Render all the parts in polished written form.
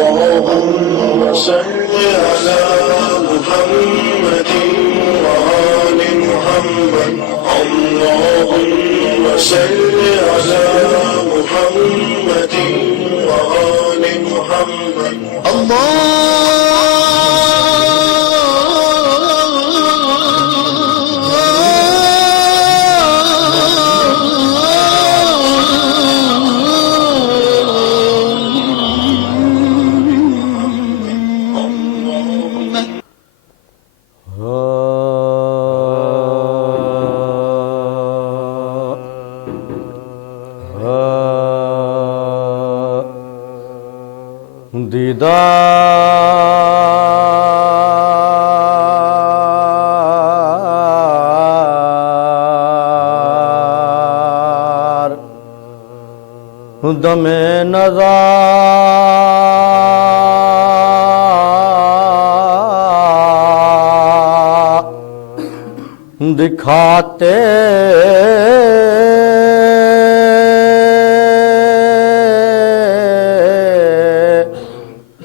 اللهم صل على محمد وآل محمد اللهم صل على محمد وآل محمد دیدار دم نظر دکھاتے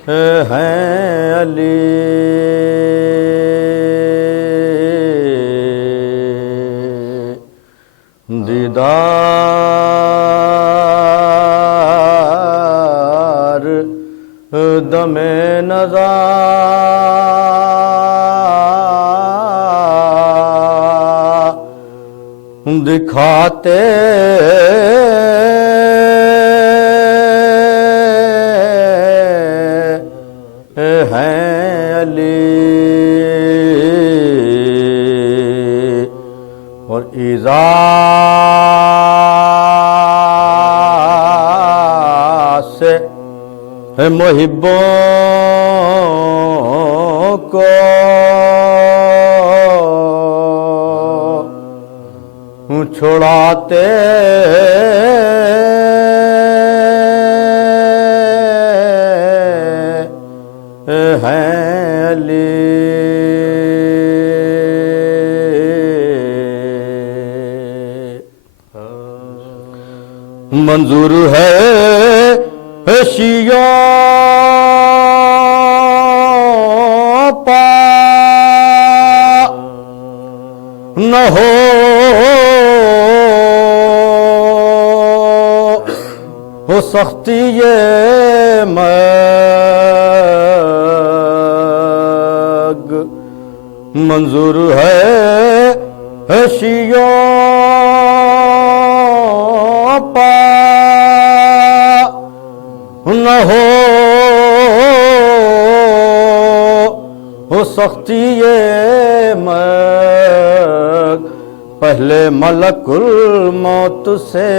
ہیں علی دیدار دم نظر دکھاتے ہیں علی اور ایذا سے محبوں کو چھڑاتے ہیں علی منظور ہے شیعوں پا نہ ہو سختی یہ مرگ منظور ہے شیعوں پا نہ ہو سختی یہ مرگ پہلے ملک الموت سے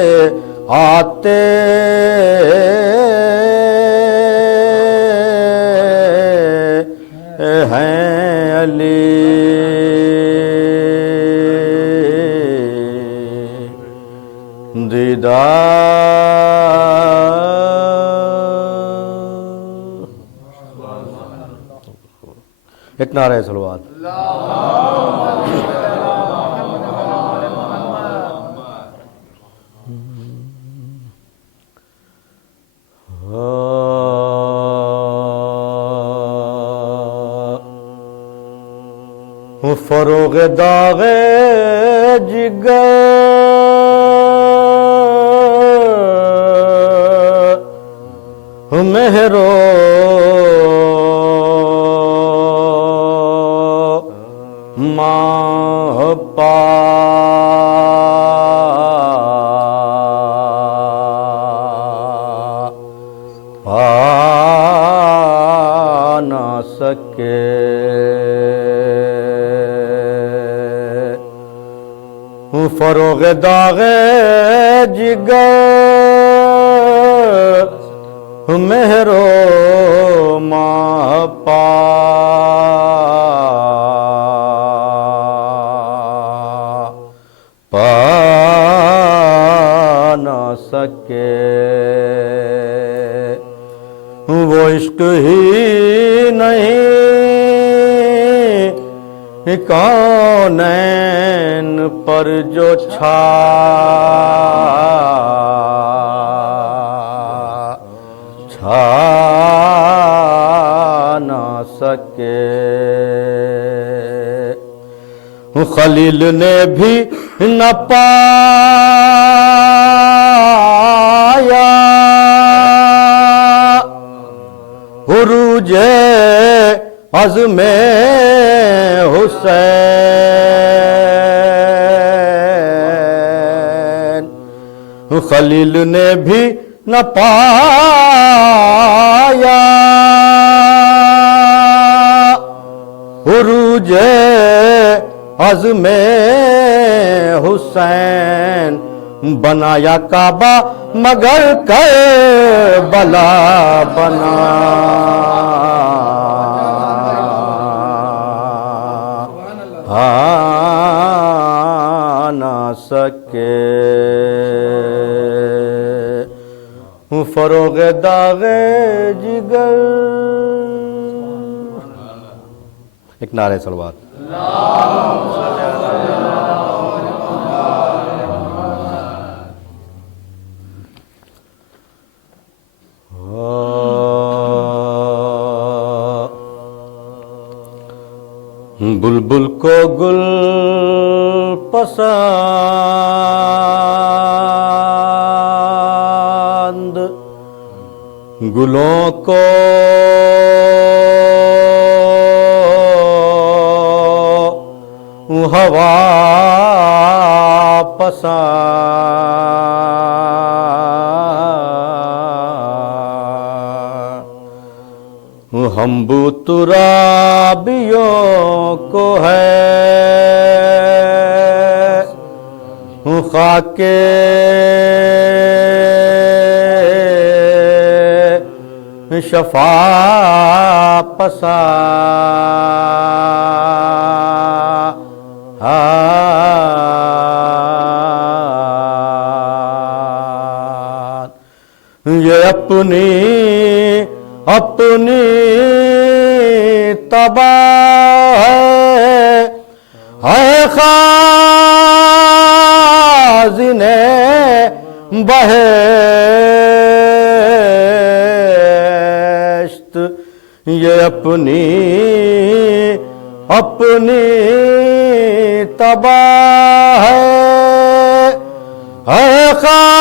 آتے ہیں علی دیدار ایک نعرہ صلوات فروغ داغ جگر مہرو ماہ پا نہ سکے فروغ داغ جگر مہرو ماہ پا نہ سکے وہ عشق ہی نہیں کونین پر جو چھایا سکے خلیل نے بھی نہ پایا عروج عزم حسین خلیل نے بھی نہ پایا عروج عزم حسین بنایا کعبہ مگر کربلا بنا نہ سکے فروغ داغ جگر ایک نعرہ صلوات بلبل کو گل پسند گلوں کو ہوا پسند ہم بو ترابیوں کو ہے خاک شفا پسند یہ اپنی تباہ ہے خازن بہشت یہ اپنی تباہ ہے خازن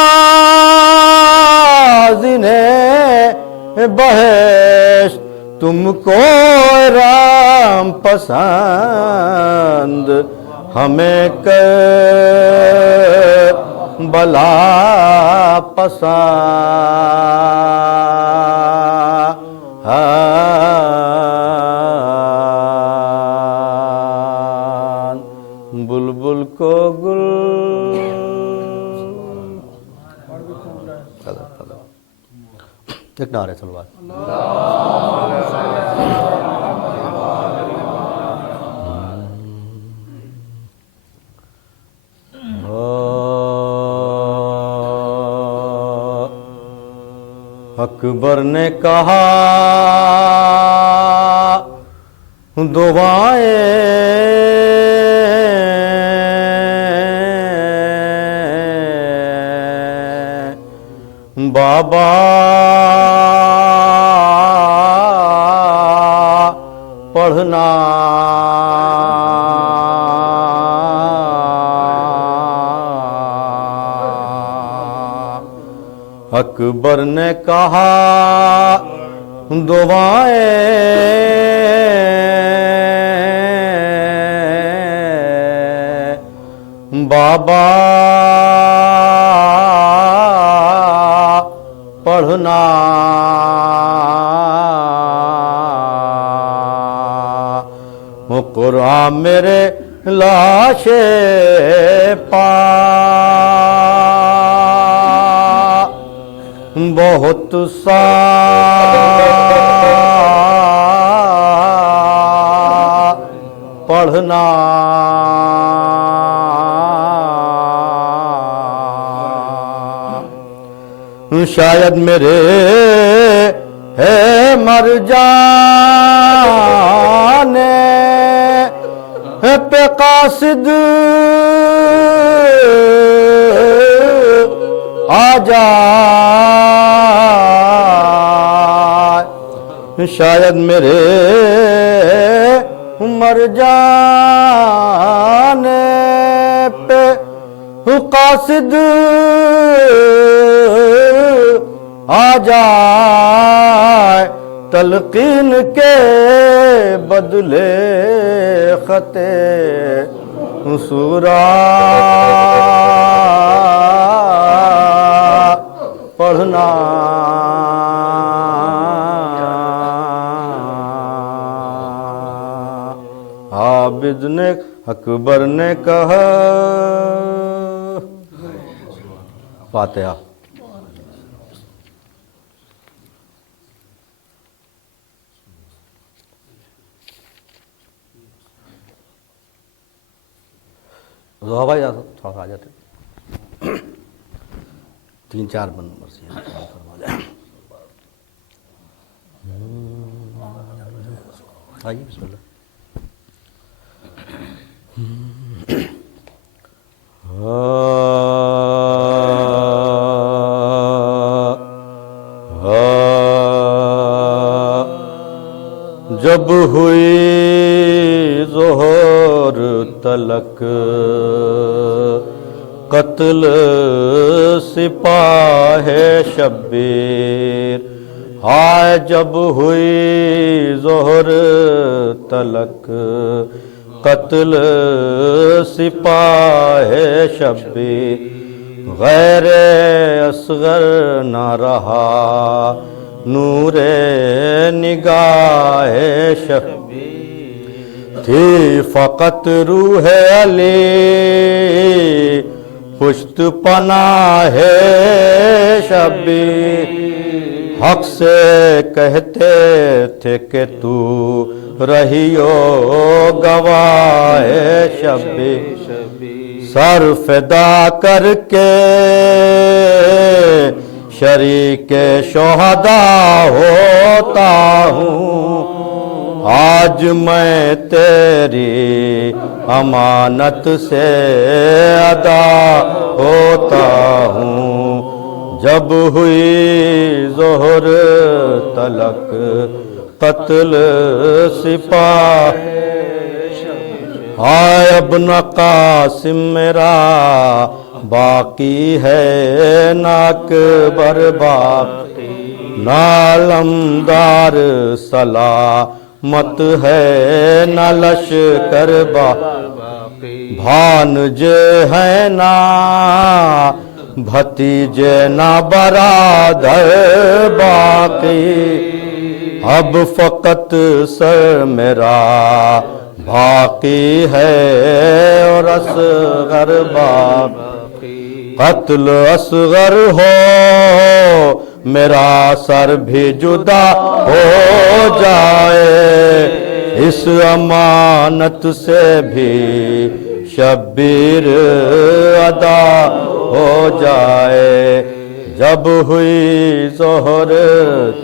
بہشت تم کو رام پسند ہمیں کربلا پسند بلبل کو گل ایک نعرہ صلوات اکبر نے کہا دعائیں بابا پڑھنا اکبر نے کہا دعائیں بابا پڑھنا وہ قرآن میرے لاش پا بہت سا پڑھنا شاید میرے ہے مر جانے پہ قاصد آ جائے شاید میرے مر جانے پہ قاصد آ جائے تلقین کے بدلے خطے سورا پڑھنا عابد نے اکبر نے کہا فاتحہ زہا بھائی تھوڑا سا آ جاتے 3-4 نمبر سے آئیے بسم اللہ جب ہوئی ظہر تلک قتل سپاہ شبیر ہائے جب ہوئی ظہر تلک قتل سپاہ شبیر غیر اصغر نہ رہا نور نگاہ شبیر تھی فقط روح علی پشت پناہ شبیر حق سے کہتے تھے کہ تو رہیو گواہ شبیر سر فدا کر کے شریک شہداء ہوتا ہوں آج میں تیری امانت سے ادا ہوتا ہوں جب ہوئی ظہر تلک قتل سپاہ ہائے ابن قاسم میرا باقی ہے ناک برباقی نالمدار سلامت ہے نہ لشکر باقی بھانجے ہیں نا بھتیجے نہ برادر باقی اب فقط سر میرا باقی ہے اور اصغر باقی قتل اصغر ہو میرا سر بھی جدا ہو جائے اس امانت سے بھی شبیر ادا ہو جائے جب ہوئی ظہر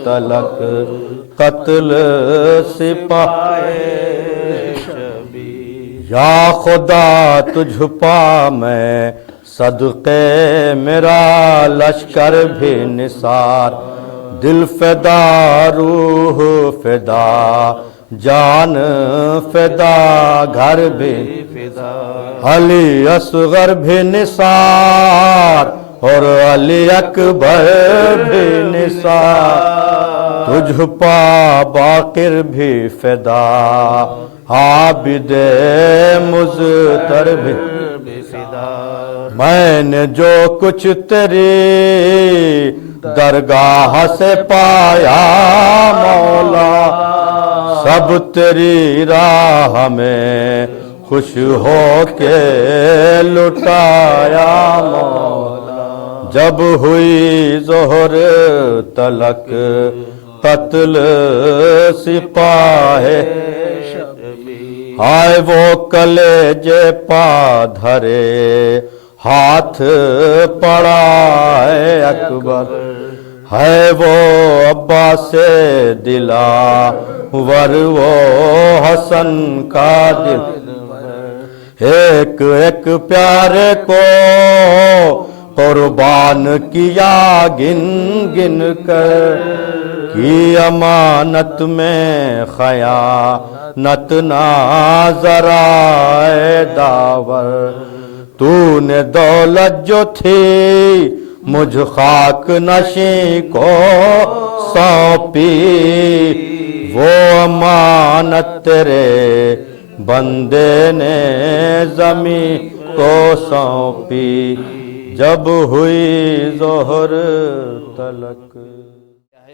تلک قتل سپاہ یا خدا تجھ پا میں صدقے میرا لشکر بھی نثار دل فدا روح فدا جان فدا گھر بھی فدا علی اصغر بھی نثار اور علی اکبر بھی نثار تجھ پا باقر بھی فدا عابد مزتر بھی فدا میں نے جو کچھ تیری درگاہ سے پایا مولا سب تیری راہ میں خوش ہو کے لٹایا مولا جب ہوئی ظہر تلک قتل سپاہ ہائے وہ کلیجے پا دھرے ہاتھ پڑا ہے اکبر ہے وہ ابا سے دلا ور وہ حسن کا دل ایک ایک پیارے کو قربان کیا گن گن کر کی امانت میں خیانت نہ ذرائع داور، تو نے دولت جو تھی مجھ خاک نشیں کو سونپی، وہ امانت تیرے بندے نے زمین کو سونپی، جب ہوئی ظہر تلک۔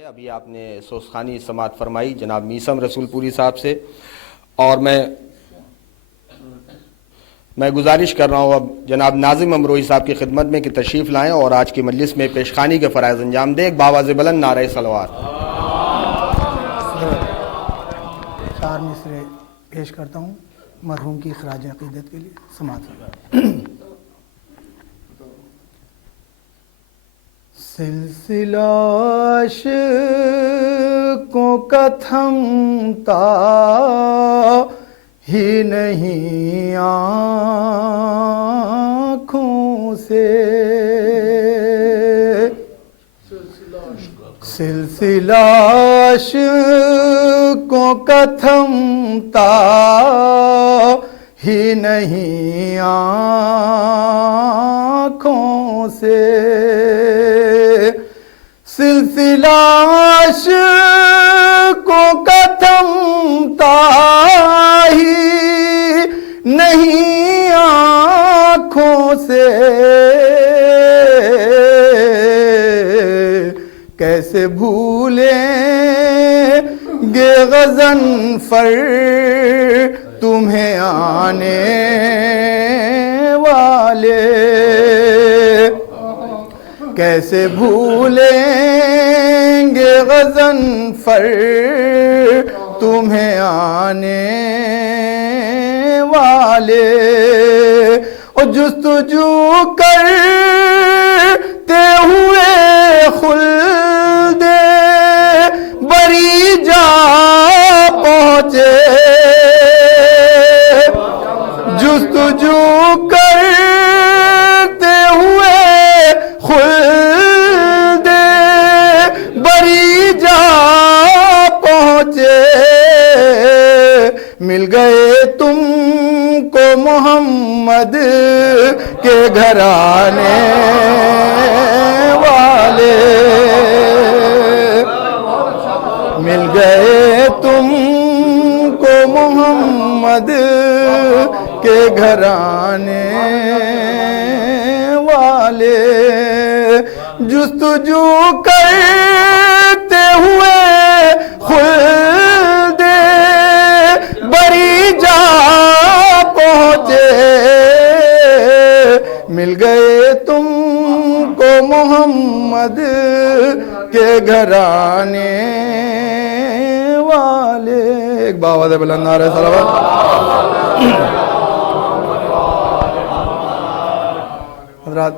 ابھی آپ نے سوسخانی سماعت فرمائی جناب میثم رسول پوری صاحب سے، اور میں گزارش کر رہا ہوں اب جناب ناظم امروہی صاحب کی خدمت میں کہ تشریف لائیں اور آج کی مجلس میں پیشخانی کے فرائض انجام دیں۔ ایک باواز بلند نعرہ صلوات۔ 4 مصرے پیش کرتا ہوں مرحوم کی خراج عقیدت کے لیے، سماعت فرمائیں۔ سلسلہ عشقوں کا تھمتا ہی نہیں آنکھوں سے، سلسلہ عشقوں کا تھمتا ہی نہیں آنکھوں سے، سلسلہ عشقوں کا تھمتا ہی نہیں آنکھوں سے، کیسے بھولیں گے غضنفر تمہیں آنے والے، کیسے بھولیں گے غضنفر تمہیں آنے والے، اور جستجو کرتے ہوئے خلد بری جا پہنچے، جستجو کرتے ہوئے خلد بری جا پہنچے، مل گئے تم کو محمد کے گھرانے والے، مل گئے تم کو محمد کے گھرانے والے، جستجو کرتے ہوئے خلد بری جا پہنچے، مل گئے تم کو محمد کے گھرانے والے۔ ایک باواز بلند نعرہ صلوات۔ حضرات،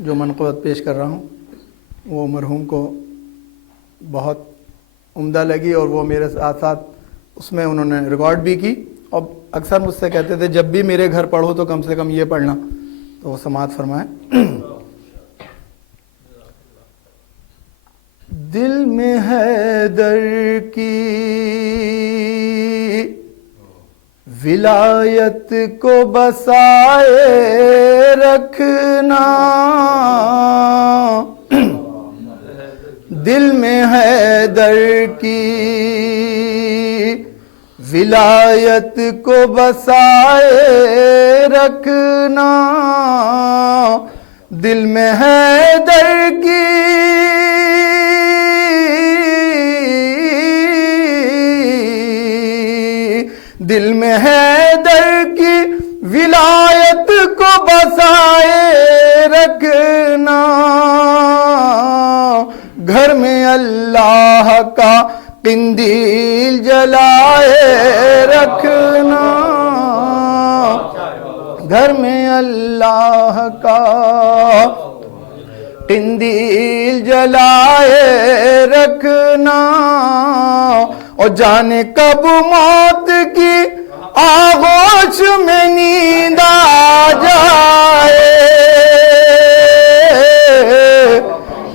جو منقبت پیش کر رہا ہوں وہ مرحوم کو بہت عمدہ لگی، اور وہ میرے ساتھ ساتھ اس میں انہوں نے ریکارڈ بھی کی، اور اکثر مجھ سے کہتے تھے جب بھی میرے گھر پڑھو تو کم سے کم یہ پڑھنا، تو وہ سماعت فرمائیں۔ دل میں حیدر کی ولایت کو بسائے رکھنا، دل میں حیدر کی ولایت کو بسائے رکھنا، دل میں حیدر کی دل میں حیدر کی ولایت کو بسائے رکھنا، گھر میں اللہ کا قندیل جلائے رکھنا، گھر میں اللہ کا قندیل جلائے رکھنا، اور جانے کب موت کی آغوش میں نیند آ جائے،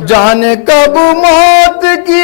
جانے کب موت کی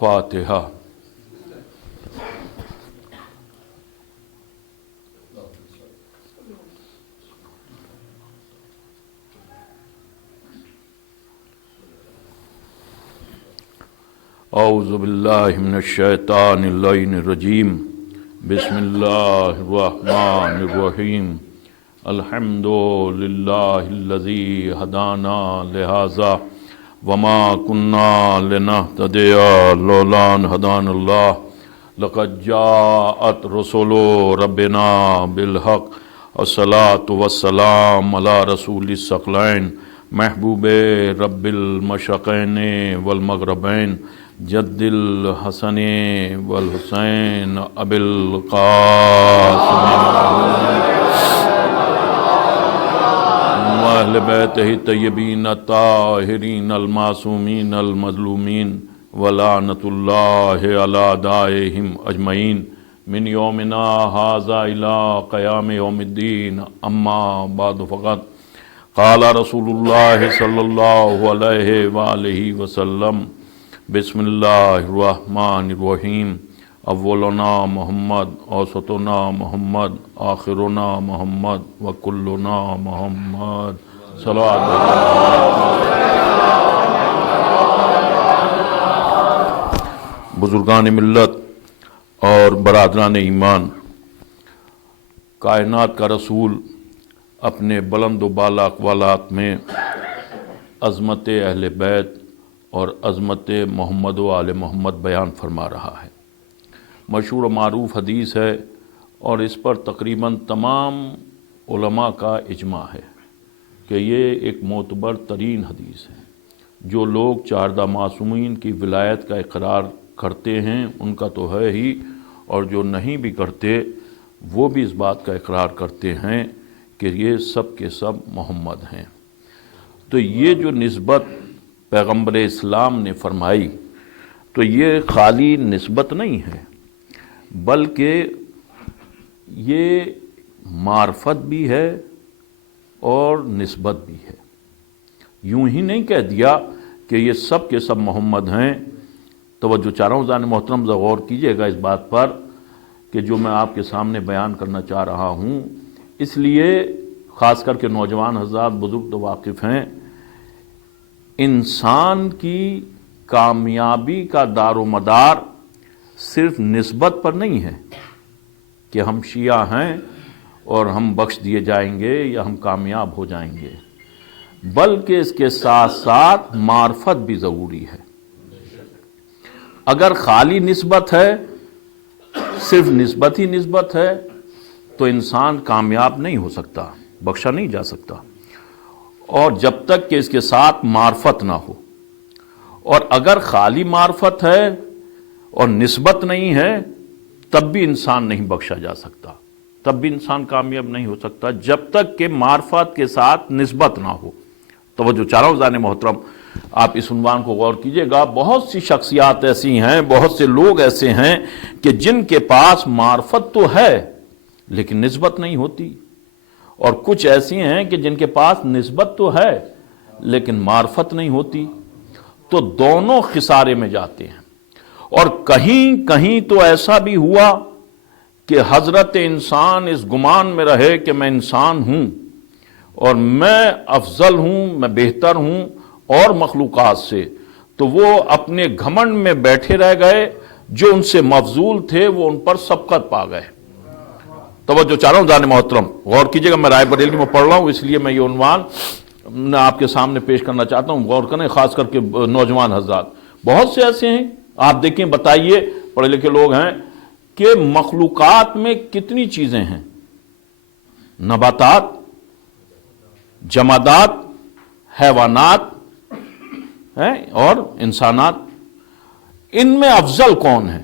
فاتحہ۔ اعوذ باللہ من الشیطان اللعین الرجیم، بسم اللہ الرحمن الرحیم، الحمد للہ الذی ہدانا لہذا وما كنا لنهتدي لولا ان هدانا اللہ، لقد جاءت رسل ربنا بالحق، الصلاة والسلام علی رسول الثقلین، محبوب رب المشرقین والمغربین، جد الحسن والحسین ابی القاسم واہل بیتہ الطیبین الطاہرین المعصومین المظلومین، ولعنۃ اللہ علی اعدائہم اجمعین، من یومنا ھذا الی قیام یوم الدین، اما بعد فقط قال رسول اللہ صلی اللہ علیہ وآلہ وسلم، بسم اللہ الرحمن الرحیم، اولنا محمد، اوسطنا محمد، آخرنا محمد، وکلنا محمد، صلوات بزرگان ملت اور برادران ایمان، کائنات کا رسول اپنے بلند و بالا اقوالات میں عظمت اہل بیت اور عظمت محمد و آل محمد بیان فرما رہا ہے۔ مشہور و معروف حدیث ہے اور اس پر تقریباً تمام علماء کا اجماع ہے کہ یہ ایک معتبر ترین حدیث ہے۔ جو لوگ چاردہ معصومین کی ولایت کا اقرار کرتے ہیں ان کا تو ہے ہی، اور جو نہیں بھی کرتے وہ بھی اس بات کا اقرار کرتے ہیں کہ یہ سب کے سب محمد ہیں۔ تو یہ جو نسبت پیغمبر اسلام نے فرمائی تو یہ خالی نسبت نہیں ہے، بلکہ یہ معرفت بھی ہے اور نسبت بھی ہے۔ یوں ہی نہیں کہہ دیا کہ یہ سب کے سب محمد ہیں۔ توجہ چاہ رہا ہوں ذہن محترم، غور کیجئے گا اس بات پر کہ جو میں آپ کے سامنے بیان کرنا چاہ رہا ہوں، اس لیے خاص کر کے نوجوان حضرات بزرگ تو واقف ہیں، انسان کی کامیابی کا دار و مدار صرف نسبت پر نہیں ہے کہ ہم شیعہ ہیں اور ہم بخش دیے جائیں گے یا ہم کامیاب ہو جائیں گے، بلکہ اس کے ساتھ ساتھ معرفت بھی ضروری ہے۔ اگر خالی نسبت ہے، صرف نسبت ہی نسبت ہے، تو انسان کامیاب نہیں ہو سکتا، بخشا نہیں جا سکتا، اور جب تک کہ اس کے ساتھ معرفت نہ ہو۔ اور اگر خالی معرفت ہے اور نسبت نہیں ہے تب بھی انسان نہیں بخشا جا سکتا، تب بھی انسان کامیاب نہیں ہو سکتا جب تک کہ معرفت کے ساتھ نسبت نہ ہو۔ توجہ چاہ رہا ہوں ذہن محترم، آپ اس عنوان کو غور کیجئے گا۔ بہت سی شخصیات ایسی ہیں، بہت سے لوگ ایسے ہیں کہ جن کے پاس معرفت تو ہے لیکن نسبت نہیں ہوتی، اور کچھ ایسی ہیں کہ جن کے پاس نسبت تو ہے لیکن معرفت نہیں ہوتی، تو دونوں خسارے میں جاتے ہیں۔ اور کہیں کہیں تو ایسا بھی ہوا کہ حضرت انسان اس گمان میں رہے کہ میں انسان ہوں اور میں افضل ہوں، میں بہتر ہوں اور مخلوقات سے، تو وہ اپنے گھمنڈ میں بیٹھے رہ گئے، جو ان سے مفضول تھے وہ ان پر سبقت پا گئے۔ توجہ چاہ رہا ہوں ذہن محترم، غور کیجئے گا، میں رائے بریلوی میں پڑھ رہا ہوں اس لیے میں یہ عنوان آپ کے سامنے پیش کرنا چاہتا ہوں، غور کریں خاص کر کے نوجوان حضرات۔ بہت سے ایسے ہیں، آپ دیکھیں، بتائیے، پڑھے لکھے لوگ ہیں، کہ مخلوقات میں کتنی چیزیں ہیں، نباتات، جمادات، حیوانات ہیں اور انسانات، ان میں افضل کون ہے،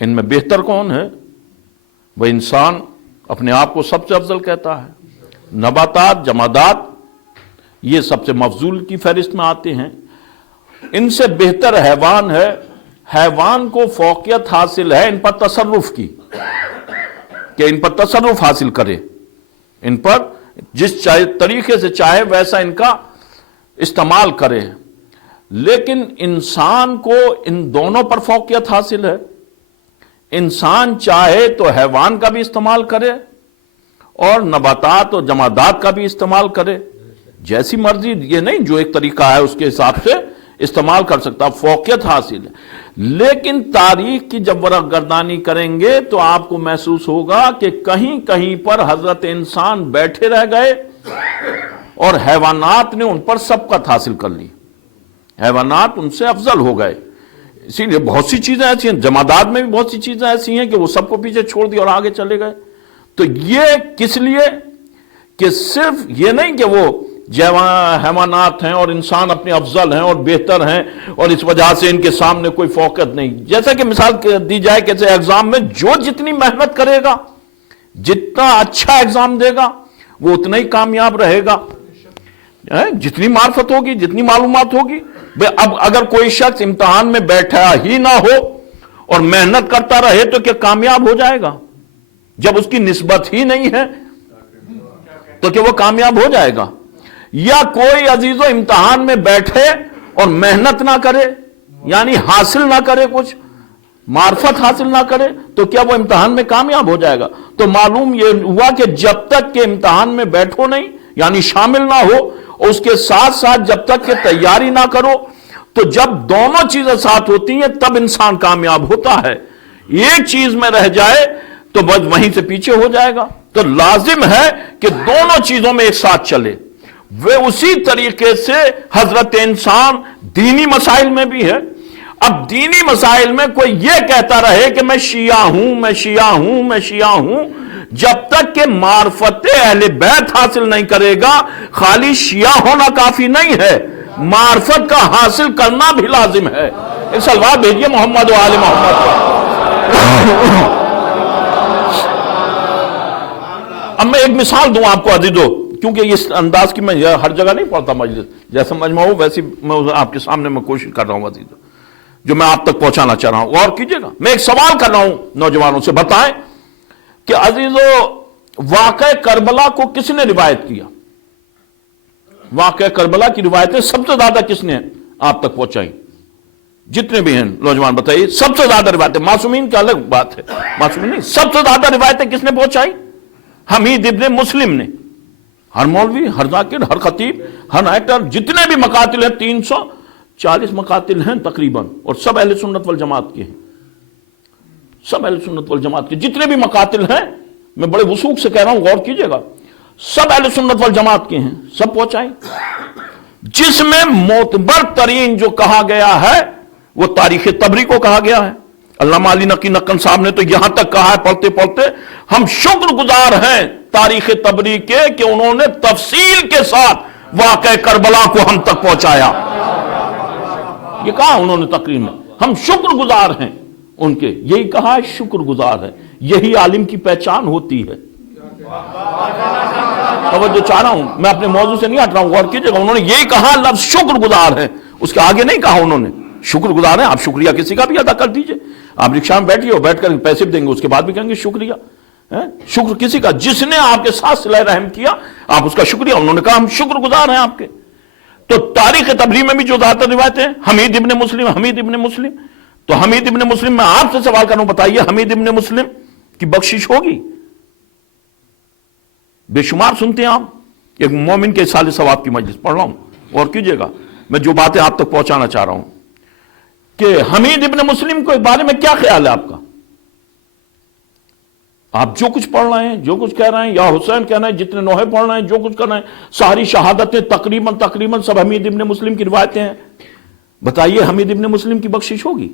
ان میں بہتر کون ہے؟ وہ انسان اپنے آپ کو سب سے افضل کہتا ہے۔ نباتات، جمادات یہ سب سے مفضول کی فہرست میں آتے ہیں۔ ان سے بہتر حیوان ہے، حیوان کو فوقیت حاصل ہے ان پر تصرف کی، کہ ان پر تصرف حاصل کرے، ان پر جس طریقے سے چاہے ویسا ان کا استعمال کرے۔ لیکن انسان کو ان دونوں پر فوقیت حاصل ہے. انسان چاہے تو حیوان کا بھی استعمال کرے اور نباتات اور جمادات کا بھی استعمال کرے، جیسی مرضی، یہ نہیں جو ایک طریقہ ہے اس کے حساب سے استعمال کر سکتا، فوقیت حاصل ہے. لیکن تاریخ کی جب ورق گردانی کریں گے تو آپ کو محسوس ہوگا کہ کہیں کہیں پر حضرت انسان بیٹھے رہ گئے اور حیوانات نے ان پر سبقت حاصل کر لی، حیوانات ان سے افضل ہو گئے. اسی لیے بہت سی چیزیں ایسی ہیں، جمادات میں بھی بہت سی چیزیں ایسی ہیں کہ وہ سب کو پیچھے چھوڑ دی اور آگے چلے گئے. تو یہ کس لیے کہ صرف یہ نہیں کہ وہ حیوانات ہیں اور انسان اپنے افضل ہیں اور بہتر ہیں اور اس وجہ سے ان کے سامنے کوئی فوقیت نہیں. جیسا کہ مثال دی جائے کہ ایگزام میں جو جتنی محنت کرے گا، جتنا اچھا ایگزام دے گا، وہ اتنا ہی کامیاب رہے گا. جتنی معرفت ہوگی، جتنی معلومات ہوگی. اب اگر کوئی شخص امتحان میں بیٹھا ہی نہ ہو اور محنت کرتا رہے تو کیا کامیاب ہو جائے گا؟ جب اس کی نسبت ہی نہیں ہے تو کیا وہ کامیاب ہو جائے گا؟ یا کوئی عزیزو امتحان میں بیٹھے اور محنت نہ کرے، یعنی حاصل نہ کرے، کچھ معرفت حاصل نہ کرے، تو کیا وہ امتحان میں کامیاب ہو جائے گا؟ تو معلوم یہ ہوا کہ جب تک کہ امتحان میں بیٹھو نہیں، یعنی شامل نہ ہو، اور اس کے ساتھ ساتھ جب تک کہ تیاری نہ کرو، تو جب دونوں چیزیں ساتھ ہوتی ہیں تب انسان کامیاب ہوتا ہے. ایک چیز میں رہ جائے تو بس وہیں سے پیچھے ہو جائے گا. تو لازم ہے کہ دونوں چیزوں میں ایک ساتھ چلے. وہ اسی طریقے سے حضرت انسان دینی مسائل میں بھی ہے. اب دینی مسائل میں کوئی یہ کہتا رہے کہ میں شیعہ ہوں، میں شیعہ ہوں، میں شیعہ ہوں، جب تک کہ معرفت اہل بیت حاصل نہیں کرے گا، خالی شیعہ ہونا کافی نہیں ہے، معرفت کا حاصل کرنا بھی لازم ہے. ایک سلوات بھیجیے محمد و آل محمد. اب میں ایک مثال دوں آپ کو عزیزو، کیونکہ اس انداز کی میں ہر جگہ نہیں پڑھتا مجلس، جیسا مجمع ہو ویسی میں آپ کے سامنے میں کوشش کر رہا ہوں عزیزو، جو میں آپ تک پہنچانا چاہ رہا ہوں. غور کیجئے گا، میں ایک سوال کر رہا ہوں نوجوانوں سے، بتائیں کہ عزیزو واقعہ کربلا کو کس نے روایت کیا؟ واقعہ کربلا کی روایتیں سب سے زیادہ کس نے آپ تک پہنچائی؟ جتنے بھی ہیں نوجوان بتائیے، سب سے زیادہ روایتیں، معصومین کی الگ بات ہے، معصومین نہیں، سب سے زیادہ روایتیں کس نے پہنچائی؟ حمید ابن مسلم نے. ہر مولوی، ہر ذاکر، ہر خطیب، ہر ایکٹر، جتنے بھی مقاتل ہیں، 340 مقاتل ہیں تقریباً، اور سب اہل سنت والجماعت کے ہیں. سب اہل سنت والجماعت کے جتنے بھی مقاتل ہیں، میں بڑے وثوق سے کہہ رہا ہوں، غور کیجئے گا، سب اہل سنت والجماعت کے ہیں، سب پہنچائیں. جس میں معتبر ترین جو کہا گیا ہے وہ تاریخ طبری کو کہا گیا ہے. علامہ علی نقی نقن صاحب نے تو یہاں تک کہا ہے پڑھتے پڑھتے، ہم شکر گزار ہیں تاریخ طبری کے کہ انہوں نے تفصیل کے ساتھ واقعہ کربلا کو ہم تک پہنچایا. یہ کہا انہوں نے تقریر میں، ہم شکر گزار ہیں ان کے، یہی کہا ہے، شکر گزار ہے. یہی عالم کی پہچان ہوتی ہے. توجہ چاہ رہا ہوں، میں اپنے موضوع سے نہیں ہٹ رہا ہوں، غور کیجئے گا، انہوں نے یہی کہا لفظ شکر گزار ہے، اس کے آگے نہیں کہا انہوں نے شکر گزار ہیں. آپ شکریہ کسی کا بھی ادا کر دیجئے، آپ رکشہ میں بیٹھیے اور بیٹھ کر پیسے بھی دیں گے، اس کے بعد بھی کہیں گے شکریہ. شکر کسی کا جس نے آپ کے ساتھ صلہ رحم کیا، آپ اس کا شکریہ. انہوں نے کہا ہم شکر گزار ہیں آپ کے. تو تاریخ طبری میں بھی جو زیادہ روایتیں، حمید ابن مسلم، حمید ابن مسلم. تو حمید ابن مسلم، میں آپ سے سوال کر رہا ہوں، بتائیے حمید ابن مسلم کی بخشش ہوگی؟ بے شمار سنتے ہیں آپ، ایک مومن کے سال ثواب کی مجلس پڑھ رہا ہوں، اور کیجئے گا میں جو باتیں آپ تک پہنچانا چاہ رہا ہوں کہ حمید ابن مسلم کے بارے میں کیا خیال ہے آپ کا؟ آپ جو کچھ پڑھ رہے ہیں، جو کچھ کہہ رہے ہیں، یا حسین کہہ رہے ہیں، جتنے نوحے پڑھ رہے ہیں، جو کچھ کر رہے ہیں، ساری شہادتیں تقریباً سب حمید ابن مسلم کی روایتیں ہیں. بتائیے حمید ابن مسلم کی بخشش ہوگی؟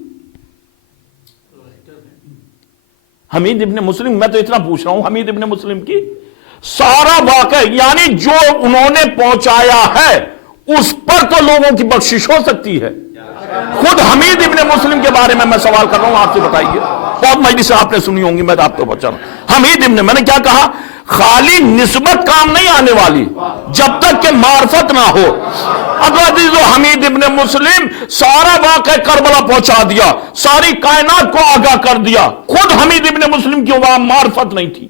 حمید ابن مسلم، میں تو اتنا پوچھ رہا ہوں، حمید ابن مسلم کی سارا واقعہ، یعنی جو انہوں نے پہنچایا ہے اس پر تو لوگوں کی بخشش ہو سکتی ہے. خود حمید ابن مسلم کے بارے میں سوال کر رہا ہوں، آپ سے بتائیے. بہت مجلس آپ نے سنی ہوں گی، میں آپ کو بتا رہا ہوں. حمید ابن، میں نے کیا کہا، خالی نسبت کام نہیں آنے والی جب تک کہ معرفت نہ ہو. عزیزو حمید ابن مسلم سارا واقعہ کربلا پہنچا دیا، ساری کائنات کو آگاہ کر دیا. خود حمید ابن مسلم کی وہاں معرفت نہیں تھی،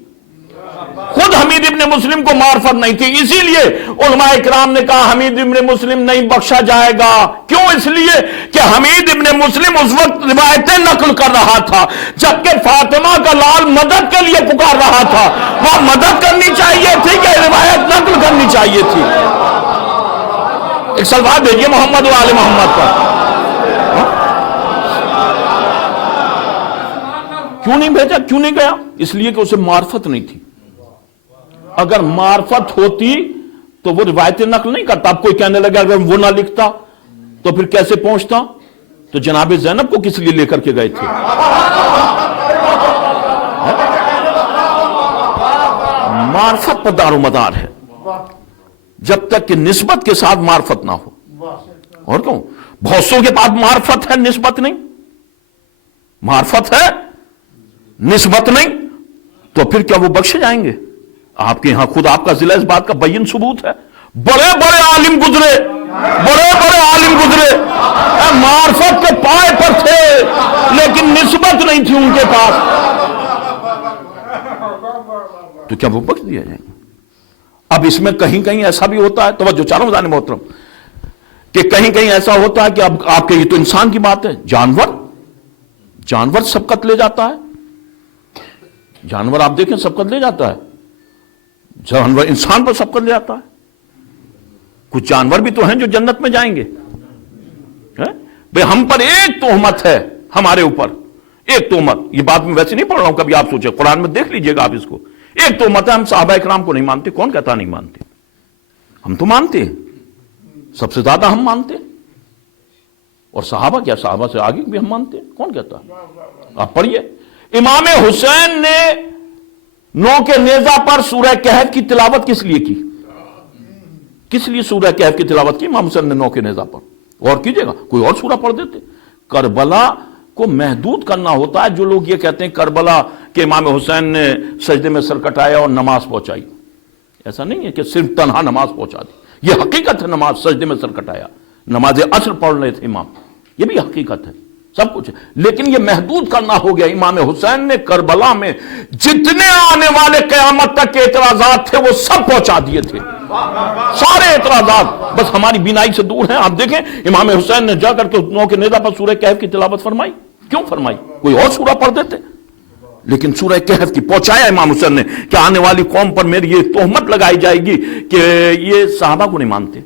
خود حمید ابن مسلم کو معرفت نہیں تھی، اسی لیے علماء اکرام نے کہا حمید ابن مسلم نہیں بخشا جائے گا۔ کیوں؟ اس لیے کہ حمید ابن مسلم اس وقت روایتیں نقل کر رہا تھا، جبکہ فاطمہ کا لال مدد کے لیے پکار رہا تھا۔ وہ مدد کرنی چاہیے تھی کہ روایت نقل کرنی چاہیے تھی؟ ایک سلوات بھیجیے محمد و آل محمد پر۔ کیوں نہیں بھیجا؟ کیوں نہیں گیا؟ اس لیے کہ اسے معرفت نہیں تھی۔ اگر معرفت ہوتی تو وہ روایتیں نقل نہیں کرتا۔ اب کوئی کہنے لگا اگر وہ نہ لکھتا تو پھر کیسے پہنچتا؟ تو جناب زینب کو کس لیے لے کر کے گئے تھے؟ معرفت پر دار و مدار ہے، جب تک کہ نسبت کے ساتھ معرفت نہ ہو۔ اور کیوں؟ بہت سو کے پاس معرفت ہے، نسبت نہیں۔ معرفت ہے، نسبت نہیں، تو پھر کیا وہ بخشے جائیں گے؟ آپ کے ہاں خود آپ کا ضلع اس بات کا بین ثبوت ہے۔ بڑے بڑے عالم گزرے، بڑے بڑے عالم گزرے، معرفت کے پائے پر تھے لیکن نسبت نہیں تھی ان کے پاس، تو کیا وہ بخش دیا جائیں گے؟ اب اس میں کہیں کہیں ایسا بھی ہوتا ہے، توجہ چاروں مزان محترم، کہ کہیں کہیں ایسا ہوتا ہے کہ اب آپ کے یہ تو انسان کی بات ہے، جانور سبقت لے جاتا ہے، جانور آپ دیکھیں سبقت لے جاتا ہے، جانور انسان پر سبقت لے جاتا ہے۔ کچھ جانور بھی تو ہیں جو جنت میں جائیں گے۔ بھئی ہم پر ایک تہمت ہے، ہمارے اوپر ایک تہمت، یہ بات میں ویسے نہیں پڑھ رہا ہوں، کبھی آپ سوچیں قرآن میں دیکھ لیجئے گا آپ اس کو، ایک تہمت ہے ہم صحابہ اکرام کو نہیں مانتے۔ کون کہتا نہیں مانتے؟ ہم تو مانتے ہیں، سب سے زیادہ ہم مانتے ہیں، اور صحابہ کیا، صحابہ سے آگے بھی ہم مانتے ہیں، کون کہتا؟ آپ پڑھیے، امام حسین نے نو کے نیزہ پر سورہ کہف کی تلاوت کس لیے کی؟ کس لیے سورہ کہف کی تلاوت کی امام حسین نے نو کے نیزہ پر؟ اور کیجئے گا، کوئی اور سورہ پڑھ دیتے۔ کربلا کو محدود کرنا ہوتا ہے۔ جو لوگ یہ کہتے ہیں کربلا کہ امام حسین نے سجدے میں سر کٹایا اور نماز پہنچائی، ایسا نہیں ہے کہ صرف تنہا نماز پہنچا دی، یہ حقیقت ہے، نماز سجدے میں سر کٹایا، نماز عصر پڑھ رہے تھے امام، یہ بھی حقیقت ہے، سب کچھ ہے، لیکن یہ محدود کرنا ہو گیا۔ امام حسین نے کربلا میں جتنے آنے والے قیامت تک کے اعتراضات تھے وہ سب پہنچا دیے تھے، سارے اعتراضات بس ہماری بینائی سے دور ہیں۔ آپ دیکھیں امام حسین نے جا کر کے نو کے نیزہ پر سورہ کہف کی تلاوت فرمائی، کیوں فرمائی؟ کوئی اور سورہ پڑھ دیتے، لیکن سورہ کہف کی پہنچایا امام حسین نے کہ آنے والی قوم پر میری یہ تہمت لگائی جائے گی کہ یہ صحابہ کو نہیں مانتے۔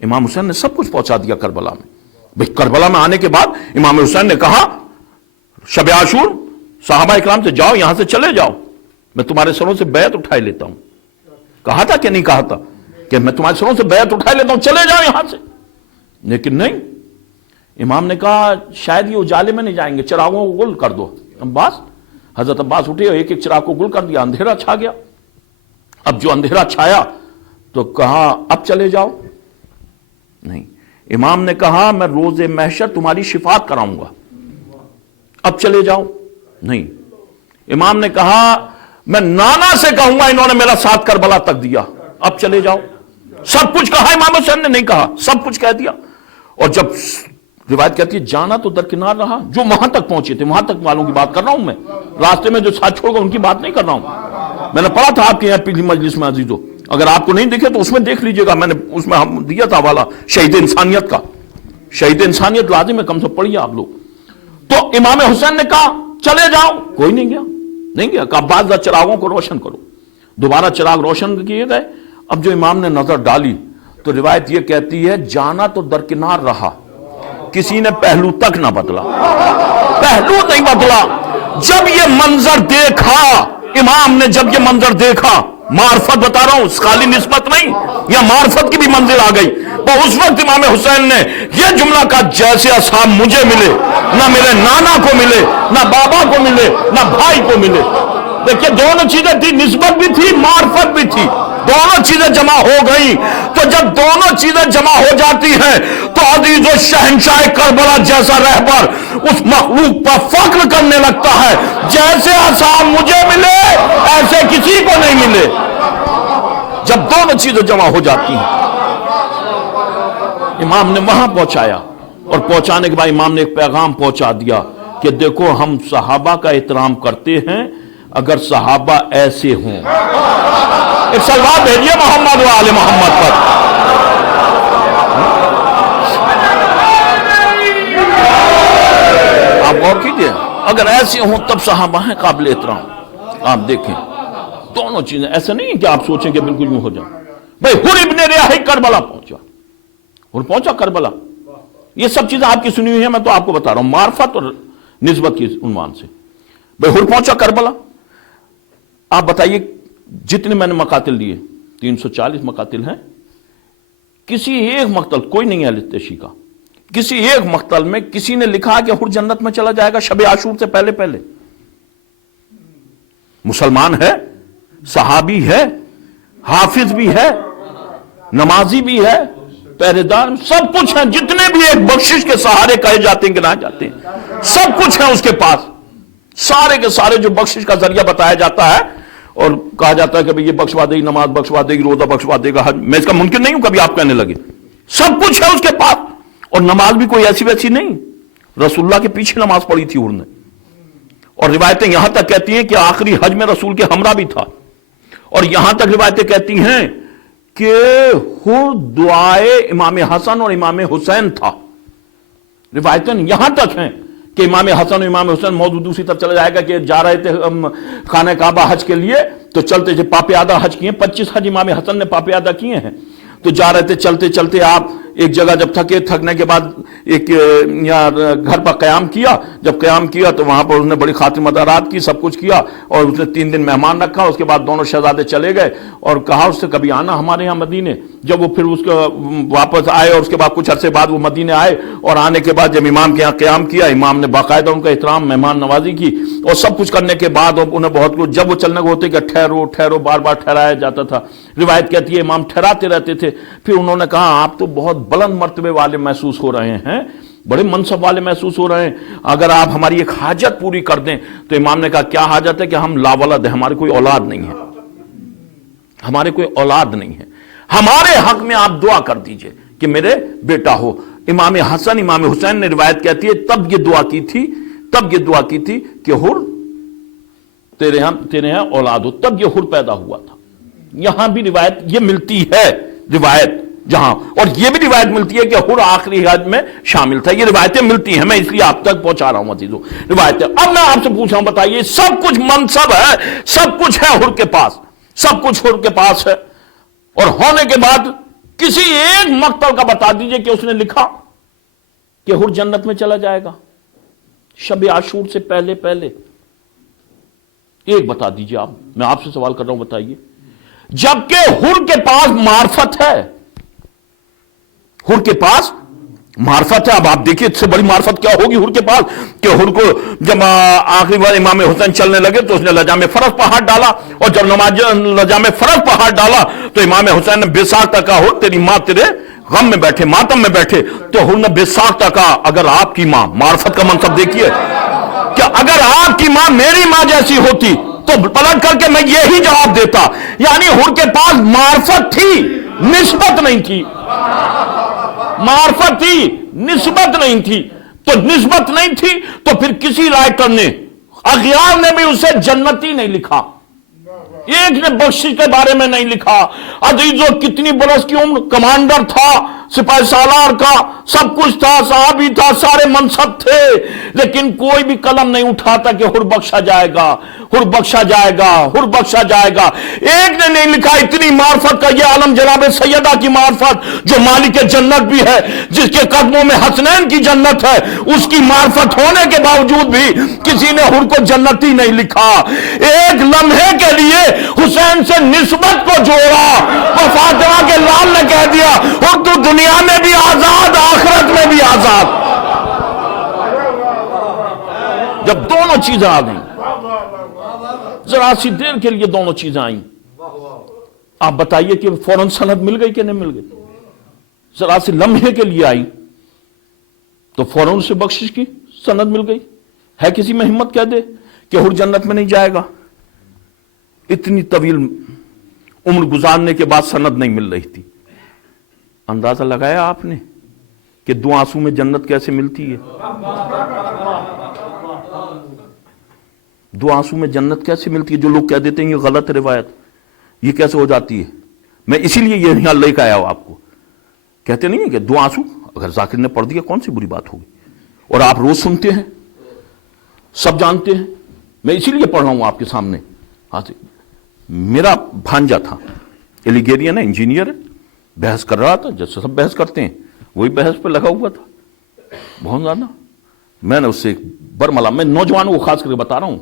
امام حسین نے سب کچھ پہنچا دیا کربلا میں۔ بھئی کربلا میں آنے کے بعد امام حسین نے کہا شب عاشور صحابہ اکرام سے جاؤ، یہاں سے چلے جاؤ، میں تمہارے سروں سے بیعت اٹھائے لیتا ہوں۔ کہا تھا کہ نہیں کہا تھا کہ میں تمہارے سروں سے بیعت اٹھائے لیتا ہوں، چلے جاؤ یہاں سے؟ لیکن نہیں، امام نے کہا شاید یہ اجالے میں نہیں جائیں گے، چراغوں کو گل کر دو۔ عباس، حضرت عباس اٹھے اور ایک ایک چراغ کو گل کر دیا، اندھیرا چھا گیا۔ اب جو اندھیرا چھایا تو کہا اب چلے جاؤ، نہیں، امام نے کہا میں روز محشر تمہاری شفاعت کراؤں گا، اب چلے جاؤ، نہیں، امام نے کہا میں نانا سے کہوں گا انہوں نے میرا ساتھ کربلا تک دیا، اب چلے جاؤ۔ سب کچھ کہا امام حسین نے، نہیں کہا، سب کچھ کہہ دیا۔ اور جب روایت کہتی ہے جانا تو درکنار رہا، جو وہاں تک پہنچے تھے وہاں تک والوں کی بات کر رہا ہوں میں، راستے میں جو ساتھ چھوڑ گئے ان کی بات نہیں کر رہا ہوں۔ میں نے پڑھا تھا آپ کے یہاں پچھلی مجلس میں عزیزو، اگر آپ کو نہیں دکھے تو اس میں دیکھ لیجئے گا، میں نے اس میں ہم دیا تھا حوالہ شہید انسانیت کا، شہید انسانیت لازم ہے کم سے پڑھیے آپ لوگ۔ تو امام حسین نے کہا چلے جاؤ، کوئی نہیں گیا، نہیں گیا، کہا بعض چراغوں کو روشن کرو، دوبارہ چراغ روشن کیے گئے۔ اب جو امام نے نظر ڈالی تو روایت یہ کہتی ہے جانا تو درکنار رہا، کسی نے پہلو تک نہ بدلا، پہلو نہیں بدلا۔ جب یہ منظر دیکھا امام نے، جب یہ منظر دیکھا، معرفت بتا رہا ہوں، خالی نسبت نہیں، یا معرفت کی بھی منزل آ گئی، تو اس وقت امام حسین نے یہ جملہ کہا جیسے اصحاب مجھے ملے، نہ میرے نانا کو ملے، نہ بابا کو ملے، نہ بھائی کو ملے۔ دیکھیں دونوں چیزیں تھی، نسبت بھی تھی، معرفت بھی تھی، دونوں چیزیں جمع ہو گئی۔ تو جب دونوں چیزیں جمع ہو جاتی ہیں تو عزیز و شہنشاہ کربلا جیسا رہبر اس مخلوق پر فخر کرنے لگتا ہے، جیسے اصحاب مجھے ملے ایسے کسی کو نہیں ملے۔ جب دونوں چیزیں جمع ہو جاتی ہیں، امام نے وہاں پہنچایا، اور پہنچانے کے بعد امام نے ایک پیغام پہنچا دیا کہ دیکھو ہم صحابہ کا احترام کرتے ہیں، اگر صحابہ ایسے ہوں. ایک سلوات بھیجیے محمد و آل محمد پر. آپ غور کیجئے, اگر ایسے ہوں تب صحابہ ہیں قابل احترام. آپ دیکھیں دونوں چیزیں, ایسا نہیں ہے کہ آپ سوچیں کہ بالکل یوں ہو جائے. بھئی حر ابن ریاحی کربلا پہنچا, اور پہنچا کربلا. یہ سب چیزیں آپ کی سنی ہوئی ہیں, میں تو آپ کو بتا رہا ہوں معرفت اور نسبت کی عنوان سے. بھئی حر پہنچا کربلا. آپ بتائیے جتنے میں نے مقاتل لیے 340 مقاتل ہیں, کسی ایک مقتل, کوئی نہیں ہے تشیع کا, کسی ایک مقتل میں کسی نے لکھا کہ حر جنت میں چلا جائے گا شب عاشور سے پہلے پہلے. مسلمان ہے, صحابی ہے, حافظ بھی ہے, نمازی بھی ہے, پہرے دار, سب کچھ ہے. جتنے بھی ایک بخشش کے سہارے کہے جاتے ہیں گنائے جاتے ہیں, سب کچھ ہے اس کے پاس. سارے کے سارے جو بخشش کا ذریعہ بتایا جاتا ہے اور کہا جاتا ہے کہ یہ بخشوا دے گی, نماز بخشوا دے گی, روزہ بخشوا دے گا, حج, میں اس کا ممکن نہیں ہوں کبھی آپ کہنے لگے. سب کچھ ہے اس کے پاس. اور نماز بھی کوئی ایسی ویسی نہیں, رسول اللہ کے پیچھے نماز پڑھی تھی حر نے. اور روایتیں یہاں تک کہتی ہیں کہ آخری حج میں رسول کے ہمراہ بھی تھا. اور یہاں تک روایتیں کہتی ہیں کہ حر دعائے امام حسن اور امام حسین تھا. روایتیں یہاں تک ہیں کہ امام حسن اور امام حسین, موضوع دوسری طرف چلا جائے گا کہ جا رہے تھے خانہ کعبہ حج کے لیے, تو چلتے تھے پاپیادہ حج کیے, 25 حج امام حسن نے پاپیادہ کیے ہیں. تو جا رہے تھے چلتے چلتے, آپ ایک جگہ جب تھکنے کے بعد ایک گھر پر قیام کیا. جب قیام کیا تو وہاں پر اس نے بڑی خاطر مدارات کی, سب کچھ کیا, اور اس نے 3 دن مہمان رکھا. اس کے بعد دونوں شہزادے چلے گئے اور کہا اس سے کبھی آنا ہمارے یہاں مدینے. جب وہ پھر اس کو واپس آئے اور اس کے بعد کچھ عرصے بعد وہ مدینے آئے, اور آنے کے بعد جب امام کے یہاں قیام کیا, امام نے باقاعدہ ان کا احترام, مہمان نوازی کی, اور سب کچھ کرنے کے بعد انہیں بہت کچھ, جب وہ چلنے کو ہوتے کہ ٹھہرو ٹھہرو بار بار ٹھہرایا جاتا تھا. روایت کہتی ہے امام ٹھہراتے رہتے تھے. پھر انہوں نے کہا آپ تو بہت بلند مرتبے والے محسوس ہو رہے ہیں, بڑے منصب والے محسوس ہو رہے ہیں, اگر آپ ہماری ایک حاجت پوری کر دیں. تو امام نے کہا کیا حاجت ہے؟ کہ ہم لاولد ہیں, ہمارے کوئی اولاد نہیں ہے, ہمارے کوئی اولاد نہیں ہے, ہمارے حق میں آپ دعا کر دیجئے کہ میرے بیٹا ہو. امام حسن امام حسین نے روایت کہتی ہے تب یہ دعا کی تھی کہ حر تیرے یہاں اولاد ہو, تب یہ حر پیدا ہوا تھا. یہاں بھی روایت یہ ملتی ہے, روایت جہاں, اور یہ بھی روایت ملتی ہے کہ حر آخری حج میں شامل تھا. یہ روایتیں ملتی ہیں, میں اس لیے آپ تک پہنچا رہا ہوں عزیزوں روایتیں. اب میں آپ سے پوچھ رہا ہوں, بتائیے سب کچھ منصب ہے, سب کچھ ہے حر کے پاس, سب کچھ حر کے پاس ہے, اور ہونے کے بعد کسی ایک مقتل کا بتا دیجئے کہ اس نے لکھا کہ حر جنت میں چلا جائے گا شب عاشور سے پہلے پہلے. ایک بتا دیجئے آپ, میں آپ سے سوال کر رہا ہوں, بتائیے. جبکہ حر کے پاس معرفت ہے, حر کے پاس معرفت ہے. اب آپ دیکھیے اس سے بڑی معرفت کیا ہوگی حر کے پاس, کہ حر کو جب آخری بار امام حسین چلنے لگے تو اس نے لجام فرض پر ہاتھ ڈالا, اور جب نماز لجام فرض پر ہاتھ ڈالا تو امام حسین نے بے ساختہ کہا حر تیری ماں تیرے غم میں بیٹھے, ماتم میں بیٹھے. تو حر نے بے ساختہ کہا اگر آپ کی ماں, معرفت کا منصب دیکھیے, کہ اگر آپ کی ماں میری ماں جیسی ہوتی تو پلٹ کر کے میں یہی جواب دیتا. یعنی حر کے پاس معرفت تھی, نسبت نہیں تھی. معرفت تھی, نسبت نہیں تھی. تو نسبت نہیں تھی تو پھر کسی رائٹر نے, اغیار نے بھی اسے جنتی نہیں لکھا, ایک نے بخشش کے بارے میں نہیں لکھا. عزیزو کتنی برس کی عمر, کمانڈر تھا, سپاہی سالار کا, سب کچھ تھا, صحابی تھا, سارے منصب تھے, لیکن کوئی بھی قلم نہیں اٹھاتا کہ حر بخشا جائے گا, حر بخشا جائے گا, حر بخشا جائے گا. ایک نے نہیں لکھا. اتنی معرفت کا یہ عالم جناب سیدہ کی معرفت, جو مالک جنت بھی ہے, جس کے قدموں میں حسنین کی جنت ہے, اس کی معرفت ہونے کے باوجود بھی کسی نے حر کو جنتی نہیں لکھا. ایک لمحے کے لیے حسین سے نسبت کو جوڑا, اور فاطمہ کے لال نے کہہ دیا حر تو دنیا میں بھی آزاد, آخرت میں بھی آزاد. جب دونوں چیزیں آ گئیں, ذرا سی دیر کے لیے دونوں چیزیں آئیں, آپ بتائیے کہ فوراً سند مل گئی کہ نہیں مل گئی؟ ذرا سی لمحے کے لیے آئی تو فوراً اسے بخشش کی سند مل گئی. ہے کسی میں ہمت کہہ دے کہ حر جنت میں نہیں جائے گا؟ اتنی طویل عمر گزارنے کے بعد سند نہیں مل رہی تھی. اندازہ لگایا آپ نے کہ 2 آنسو میں جنت کیسے ملتی ہے؟ دو آنسو میں جنت کیسے ملتی ہے؟ جو لوگ کہہ دیتے ہیں یہ غلط روایت، یہ کیسے ہو جاتی ہے؟ میں اسی لیے یہ یہاں لے کے آیا ہوں آپ کو. کہتے نہیں ہیں کہ دو آنسو اگر ذاکر نے پڑھ دیا کون سی بری بات ہوگی؟ اور آپ روز سنتے ہیں، سب جانتے ہیں. میں اسی لیے پڑھ رہا ہوں آپ کے سامنے. میرا بھانجا تھا، ایلیگیرین ہے، انجینئر ہے، بحث کر رہا تھا جیسے سب بحث کرتے ہیں، وہی بحث پہ لگا ہوا تھا بہت زیادہ. میں نے اس سے برملا، میں نوجوانوں کو خاص کر کے بتا رہا ہوں،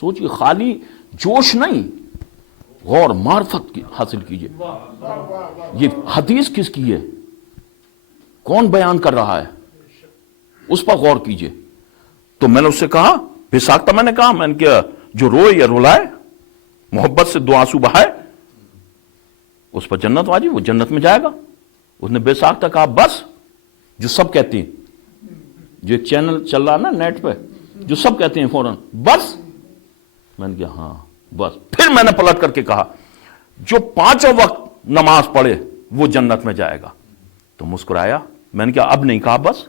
سوچئے خالی جوش نہیں، غور معرفت حاصل کیجئے. یہ حدیث کس کی ہے، کون بیان کر رہا ہے، اس پر غور کیجئے. تو میں نے اس سے کہا بے ساختہ، میں نے کہا میں نے کیا جو روئے یا رلائے، محبت سے دو آنسو بہائے، اس پر جنت واجب، وہ جنت میں جائے گا. اس نے بے ساختہ کہا بس، جو سب کہتے ہیں، جو ایک چینل چل رہا نا نیٹ پہ، جو سب کہتے ہیں فوراً بس. میں نے کہا ہاں بس. پھر میں نے پلٹ کر کے کہا جو پانچوں وقت نماز پڑھے وہ جنت میں جائے گا. تو مسکرایا. میں نے کہا اب نہیں کہا بس.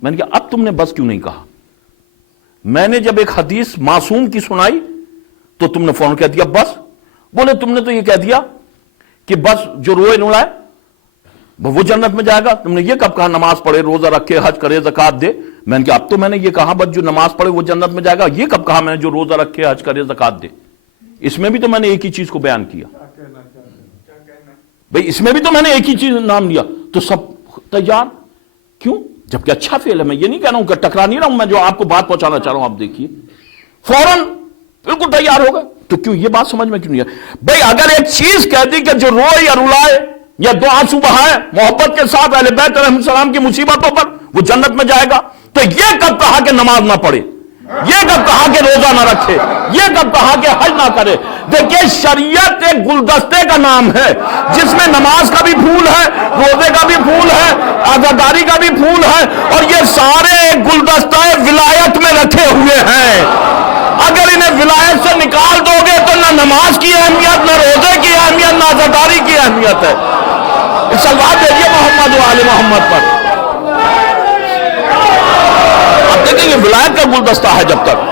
میں نے کہا اب تم نے بس کیوں نہیں کہا؟ میں نے جب ایک حدیث معصوم کی سنائی تو تم نے فوراً کہہ دیا بس. بولے تم نے تو یہ کہہ دیا کہ بس جو روئے نوڑائے وہ جنت میں جائے گا. تم نے یہ کب کہا نماز پڑھے، روزہ رکھے، حج کرے، زکات دے؟ میں نے کہا اب تو میں نے یہ کہا بس جو نماز پڑھے وہ جنت میں جائے گا. یہ کب کہا میں نے جو روزہ رکھے، حج کرے، زکات دے؟ اس میں بھی تو میں نے ایک ہی چیز کو بیان کیا بھئی، اس میں بھی تو میں نے ایک ہی چیز نام لیا. تو سب تیار کیوں؟ جبکہ اچھا فعل ہے. میں یہ نہیں کہہ رہا ہوں کہ ٹکرا نہیں رہا ہوں، میں جو آپ کو بات پہنچانا چاہ رہا ہوں آپ دیکھیے. فوراً بالکل تیار ہو گئے. تو کیوں یہ بات سمجھ میں کیوں نہیں ہے؟ بھئی اگر ایک چیز کہہ دی کہ جو روئے یا رلائے یا دو آنسو بہائے محبت کے ساتھ اہل بیت علیہ السلام کی مصیبتوں پر وہ جنت میں جائے گا، تو یہ کب کہا کہ نماز نہ پڑھے؟ یہ کب کہا کہ روزہ نہ رکھے؟ یہ کب کہا کہ حج نہ کرے؟ دیکھیں شریعت ایک گلدستے کا نام ہے جس میں نماز کا بھی پھول ہے، روزے کا بھی پھول ہے، عزاداری کا بھی پھول ہے، اور یہ سارے گلدستہ ولایت میں رکھے ہوئے ہیں. اگر انہیں ولایت سے نکال دو گے تو نہ نماز کی اہمیت، نہ روزے کی اہمیت، نہ عزاداری کی اہمیت ہے. صلوات بھیجیے محمد و آل محمد پر. اب دیکھیں یہ ولایت کا گلدستہ ہے جب تک.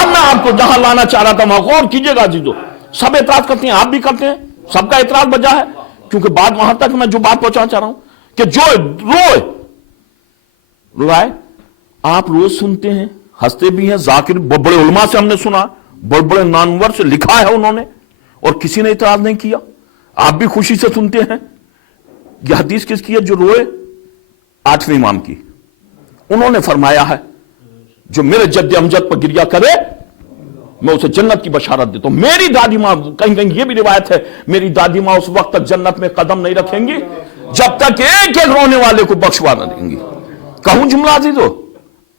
اب میں آپ کو جہاں لانا چاہ رہا تھا وہاں غور کیجئے گا عزیزو. سب اعتراض کرتے ہیں، آپ بھی کرتے ہیں، سب کا اعتراض بجا ہے. کیونکہ بات وہاں تک میں جو بات پہنچانا چاہ رہا ہوں کہ جو روئے رلائے، آپ روز سنتے ہیں، ہنستے بھی ہیں. ذاکر بڑے علماء سے ہم نے سنا، بڑے بڑے نامور سے لکھا ہے انہوں نے، اور کسی نے اعتراض نہیں کیا. آپ بھی خوشی سے سنتے ہیں. یہ حدیث کس کی ہے؟ جو روئے 8ویں امام کی. انہوں نے فرمایا ہے جو میرے جد امجد پر گریا کرے میں اسے جنت کی بشارت دیتا ہوں. میری دادی ماں، کہیں کہیں یہ بھی روایت ہے، میری دادی ماں اس وقت تک جنت میں قدم نہیں رکھیں گی جب تک ایک ایک رونے والے کو بخشوا نہ دیں گی. کہوں جملہ عزیزو،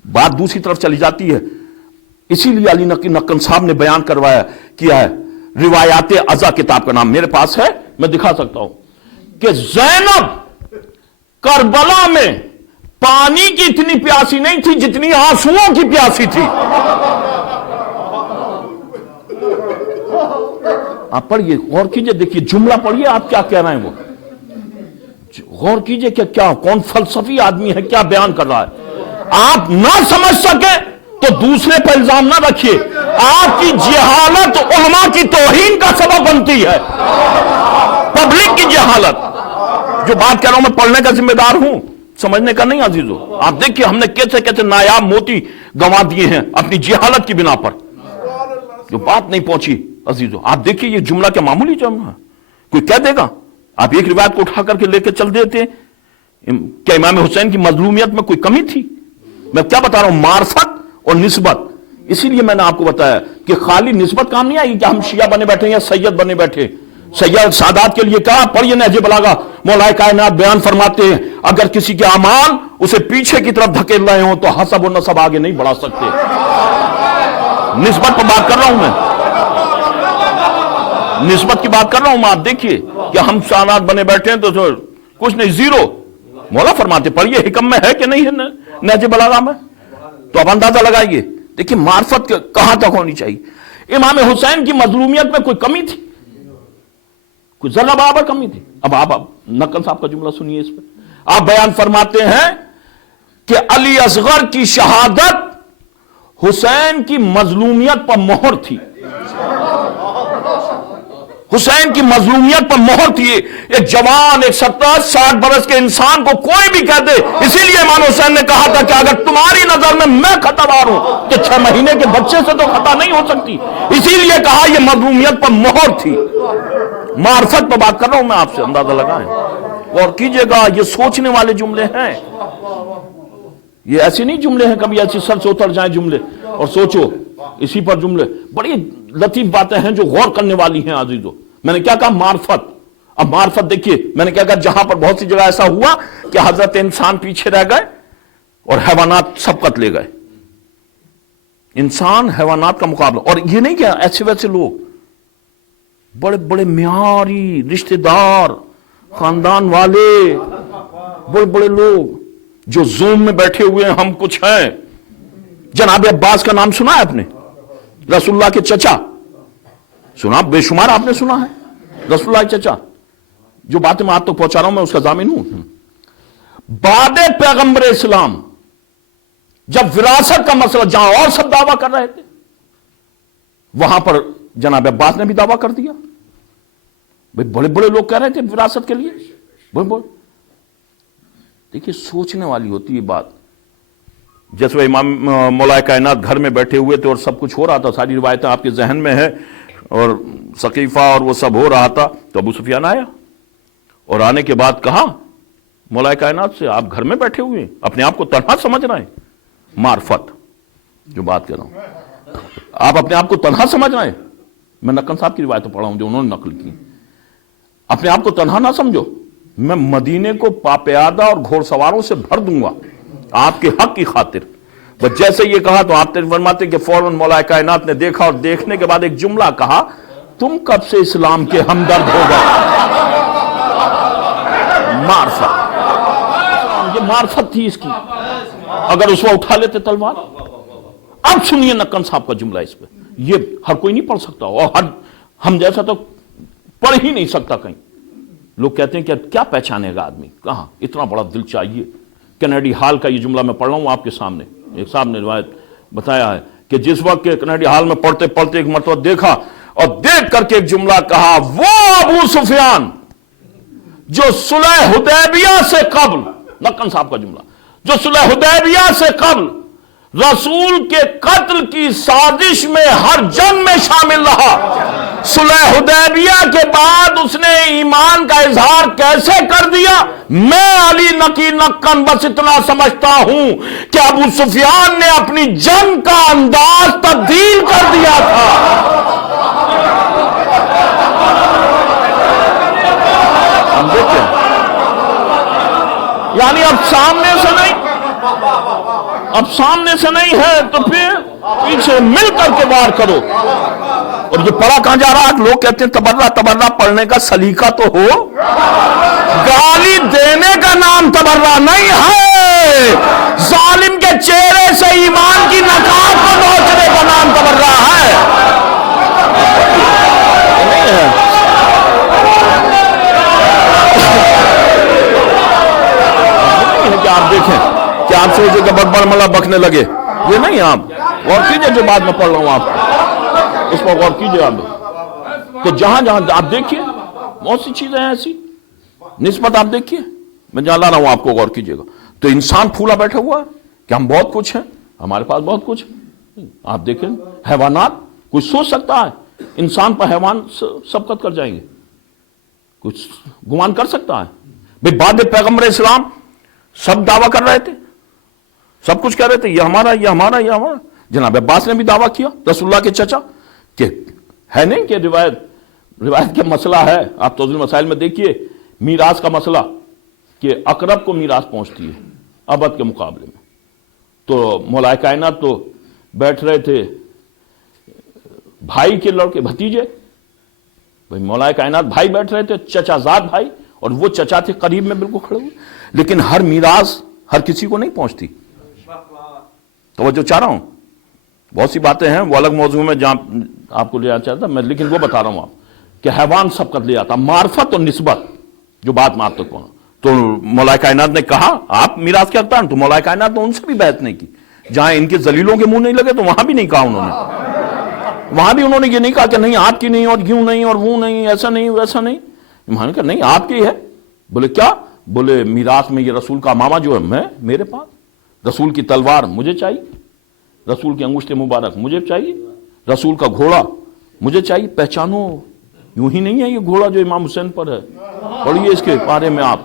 بات دوسری طرف چلی جاتی ہے. اسی لیے علی نقن صاحب نے بیان کروایا کیا ہے، روایات عزا کتاب کا نام میرے پاس ہے، میں دکھا سکتا ہوں کہ زینب کربلا میں پانی کی اتنی پیاسی نہیں تھی جتنی آنسوؤں کی پیاسی تھی. آپ پڑھیے، غور کیجئے، دیکھیے جملہ پڑھیے آپ کیا کہہ رہے ہیں. وہ غور کیجئے کہ کیا کون فلسفی آدمی ہے، کیا بیان کر رہا ہے. آپ نہ سمجھ سکے تو دوسرے پر الزام نہ رکھیے. آپ کی جہالت علماء کی توہین کا سبب بنتی ہے، پبلک کی جہالت. جو بات کہہ رہا ہوں میں پڑھنے کا ذمہ دار ہوں، سمجھنے کا نہیں عزیزو. آپ دیکھیے ہم نے کیسے کیسے نایاب موتی گنوا دیے ہیں اپنی جہالت کی بنا پر، جو بات نہیں پہنچی عزیزو. آپ دیکھیے یہ جملہ کیا معمولی جملہ ہے، کوئی کہہ دے گا. آپ ایک روایت کو اٹھا کر کے لے کے چل دیتے. کیا امام حسین کی مظلومیت میں کوئی کمی تھی؟ میں کیا بتا رہا ہوں، معرفت اور نسبت. اسی لیے میں نے آپ کو بتایا کہ خالی نسبت کام نہیں آئی کہ ہم شیعہ بنے بیٹھے یا سید بنے بیٹھے. سید سادات کے لیے کہا پڑھیے نہج بلاغہ، مولا کائنات بیان فرماتے ہیں اگر کسی کے اعمال اسے پیچھے کی طرف دھکیل رہے ہوں تو حسب و نسب آگے نہیں بڑھا سکتے. نسبت پر بات کر رہا ہوں میں، نسبت کی بات کر رہا ہوں میں. آپ دیکھیے کہ ہم سادات بنے بیٹھے ہیں تو کچھ نہیں، زیرو. مولا فرماتے پڑھیے حکم میں ہے کہ نہیں ہے نہج بلاغہ میں، تو اب اندازہ لگائیے. دیکھیے معرفت کہاں تک ہونی چاہیے. امام حسین کی مظلومیت میں کوئی کمی تھی؟ کوئی ذرہ برابر کمی تھی؟ اب آپ نقل صاحب کا جملہ سنیے. اس پہ آپ بیان فرماتے ہیں کہ علی اصغر کی شہادت حسین کی مظلومیت پر مہر تھی، حسین کی مظلومیت پر مہر تھی. ایک جوان، ایک 70-60 برس کے انسان کو کوئی بھی کہہ دے. اسی لیے امام حسین نے کہا تھا کہ اگر تمہاری نظر میں خطا وار ہوں تو 6 مہینے کے بچے سے تو خطا نہیں ہو سکتی. اسی لیے کہا یہ مظلومیت پر مہر تھی. معرفت پر بات کر رہا ہوں میں آپ سے، اندازہ لگائیں اور کیجئے گا. یہ سوچنے والے جملے ہیں، یہ ایسے نہیں جملے ہیں کبھی ایسی سر سے اتر جائیں جملے اور سوچو اسی پر جملے. بڑی لطیف باتیں ہیں جو غور کرنے والی ہیں عزیزو. میں نے کیا کہا؟ معرفت. اب معرفت دیکھیے میں نے کیا کہا، جہاں پر بہت سی جگہ ایسا ہوا کہ حضرت انسان پیچھے رہ گئے اور حیوانات سبقت لے گئے. انسان حیوانات کا مقابلہ. اور یہ نہیں کہ ایسے ویسے لوگ بڑے بڑے معیاری رشتہ دار خاندان والے بڑے بڑے لوگ جو زوم میں بیٹھے ہوئے ہیں، ہم کچھ ہیں. جناب عباس کا نام سنا ہے آپ نے؟ رسول اللہ کے چچا سنا، بے شمار آپ نے سنا ہے. رسول اللہ کے چچا، جو باتیں میں آپ تک پہنچا رہا ہوں میں اس کا ضامن ہوں. بعد پیغمبر اسلام جب وراثت کا مسئلہ جہاں اور سب دعویٰ کر رہے تھے، وہاں پر جناب عباس نے بھی دعویٰ کر دیا. بڑے بڑے لوگ کہہ رہے تھے وراثت کے لیے. بڑے دیکھیے سوچنے والی ہوتی ہے بات. جیسے امام مولا کائنات گھر میں بیٹھے ہوئے تھے اور سب کچھ ہو رہا تھا، ساری روایتیں آپ کے ذہن میں ہے، اور ثقیفہ اور وہ سب ہو رہا تھا. تو ابو سفیان آیا اور آنے کے بعد کہا مولا کائنات سے، آپ گھر میں بیٹھے ہوئے ہیں، اپنے آپ کو تنہا سمجھ رہے ہیں. معرفت جو بات کر رہا ہوں، آپ اپنے آپ کو تنہا سمجھ رہے ہیں. میں نقن صاحب کی روایتیں پڑھا ہوں جو انہوں نے نقل کی. اپنے آپ کو تنہا نہ سمجھو، میں مدینے کو پاپیادہ اور گھوڑ سواروں سے بھر دوں گا آپ کے حق کی خاطر. بس جیسے یہ کہا تو آپ فرماتے کہ فوراً مولا کائنات نے دیکھا اور دیکھنے کے بعد ایک جملہ کہا، تم کب سے اسلام کے ہمدرد ہو گئے؟ معرفت، یہ معرفت تھی اس کی. اگر اس وقت اٹھا لیتے تلوار. اب سنیے نقن صاحب کا جملہ اس پہ. یہ ہر کوئی نہیں پڑھ سکتا اور ہم جیسا تو پڑھ ہی نہیں سکتا. کہیں لوگ کہتے ہیں کہ کیا پہچانے گا آدمی، کہاں اتنا بڑا دل چاہیے. کینیڈی ہال کا یہ جملہ میں پڑھ رہا ہوں آپ کے سامنے. ایک صاحب نے روایت بتایا ہے کہ جس وقت کے کینیڈی ہال میں پڑھتے پڑھتے ایک مرتبہ دیکھا اور دیکھ کر کے ایک جملہ کہا، وہ ابو سفیان جو صلح حدیبیہ سے قبل، نقن صاحب کا جملہ، جو صلح حدیبیہ سے قبل رسول کے قتل کی سازش میں ہر جنگ میں شامل رہا، صلح حدیبیہ کے بعد اس نے ایمان کا اظہار کیسے کر دیا؟ میں علی نقی نقن بس اتنا سمجھتا ہوں کہ ابو سفیان نے اپنی جنگ کا انداز تبدیل کر دیا تھا. ہم دیکھیں یعنی اب سامنے سے نہیں، اب سامنے سے نہیں ہے تو پھر پیچھے مل کر کے وار کرو. اور یہ پڑھا کہاں جا رہا ہے؟ لوگ کہتے ہیں تبرہ تبرہ پڑھنے کا سلیقہ تو ہو. گالی دینے کا نام تبرہ نہیں ہے، ظالم کے چہرے سے ایمان کی نقاب کو نوچنے کا نام تبرہ ہے. کہ آپ دیکھیں کہ آپ سوچے کہ بڑبڑ ملا بکنے لگے، یہ نہیں. آپ غور کیجئے جو بات میں پڑھ رہا ہوں آپ اس پر غور کیجئے. آپ تو جہاں جہاں آپ دیکھیے بہت سی چیزیں ہیں ایسی نسبت. آپ دیکھیے میں جہاں لا رہا ہوں آپ کو غور کیجئے گا. تو انسان پھولا بیٹھا ہوا ہے کہ ہم بہت کچھ ہیں، ہمارے پاس بہت کچھ. آپ دیکھیں حیوانات، کوئی سوچ سکتا ہے انسان پر حیوان سبقت کر جائیں گے؟ کچھ گمان کر سکتا ہے؟ بھئی بعد پیغمبر اسلام سب دعویٰ کر رہے تھے، سب کچھ کہہ رہے تھے یہ ہمارا یہ ہمارا یہ ہمارا. جناب عباس نے بھی دعویٰ کیا، رسول اللہ کے چچا، کہ ہے نہیں کہ روایت کے مسئلہ ہے. آپ توضیح المسائل میں دیکھیے میراث کا مسئلہ کہ اقرب کو میراث پہنچتی ہے ابد کے مقابلے میں. تو مولا کائنات تو بیٹھ رہے تھے بھائی کے لڑکے بھتیجے، بھائی مولا کائنات بھائی بیٹھ رہے تھے، چچا زاد بھائی، اور وہ چچا تھے قریب میں بالکل کھڑے ہوئے. لیکن ہر میراث ہر کسی کو نہیں پہنچتی. توجہ چاہ رہا ہوں، بہت سی باتیں ہیں وہ الگ موضوع میں جہاں آپ کو لے آنا چاہتا میں، لیکن وہ بتا رہا ہوں آپ کہ حیوان سبقت لے آتا. معرفت اور نسبت جو بات میں آپ تک پہنچا. تو مولا کائنات نے کہا آپ میراث کے حقدار، تو مولا کائنات نے ان سے بھی بحث نہیں کی. جہاں ان کے ذلیلوں کے منہ نہیں لگے تو وہاں بھی نہیں کہا انہوں نے. وہاں بھی انہوں نے یہ نہیں کہا کہ نہیں آپ کی نہیں اور یوں نہیں اور وہ نہیں, ایسا نہیں ویسا نہیں. میں نے کہا نہیں آپ کی ہے. بولے کیا؟ بولے میراث میں یہ رسول کا ماما جو ہے میرے پاس, رسول کی تلوار مجھے چاہیے, رسول کی انگشت مبارک مجھے چاہیے, رسول کا گھوڑا مجھے چاہیے. پہچانو یوں ہی نہیں ہے یہ گھوڑا جو امام حسین پر ہے, پڑھیے اس کے بارے میں آپ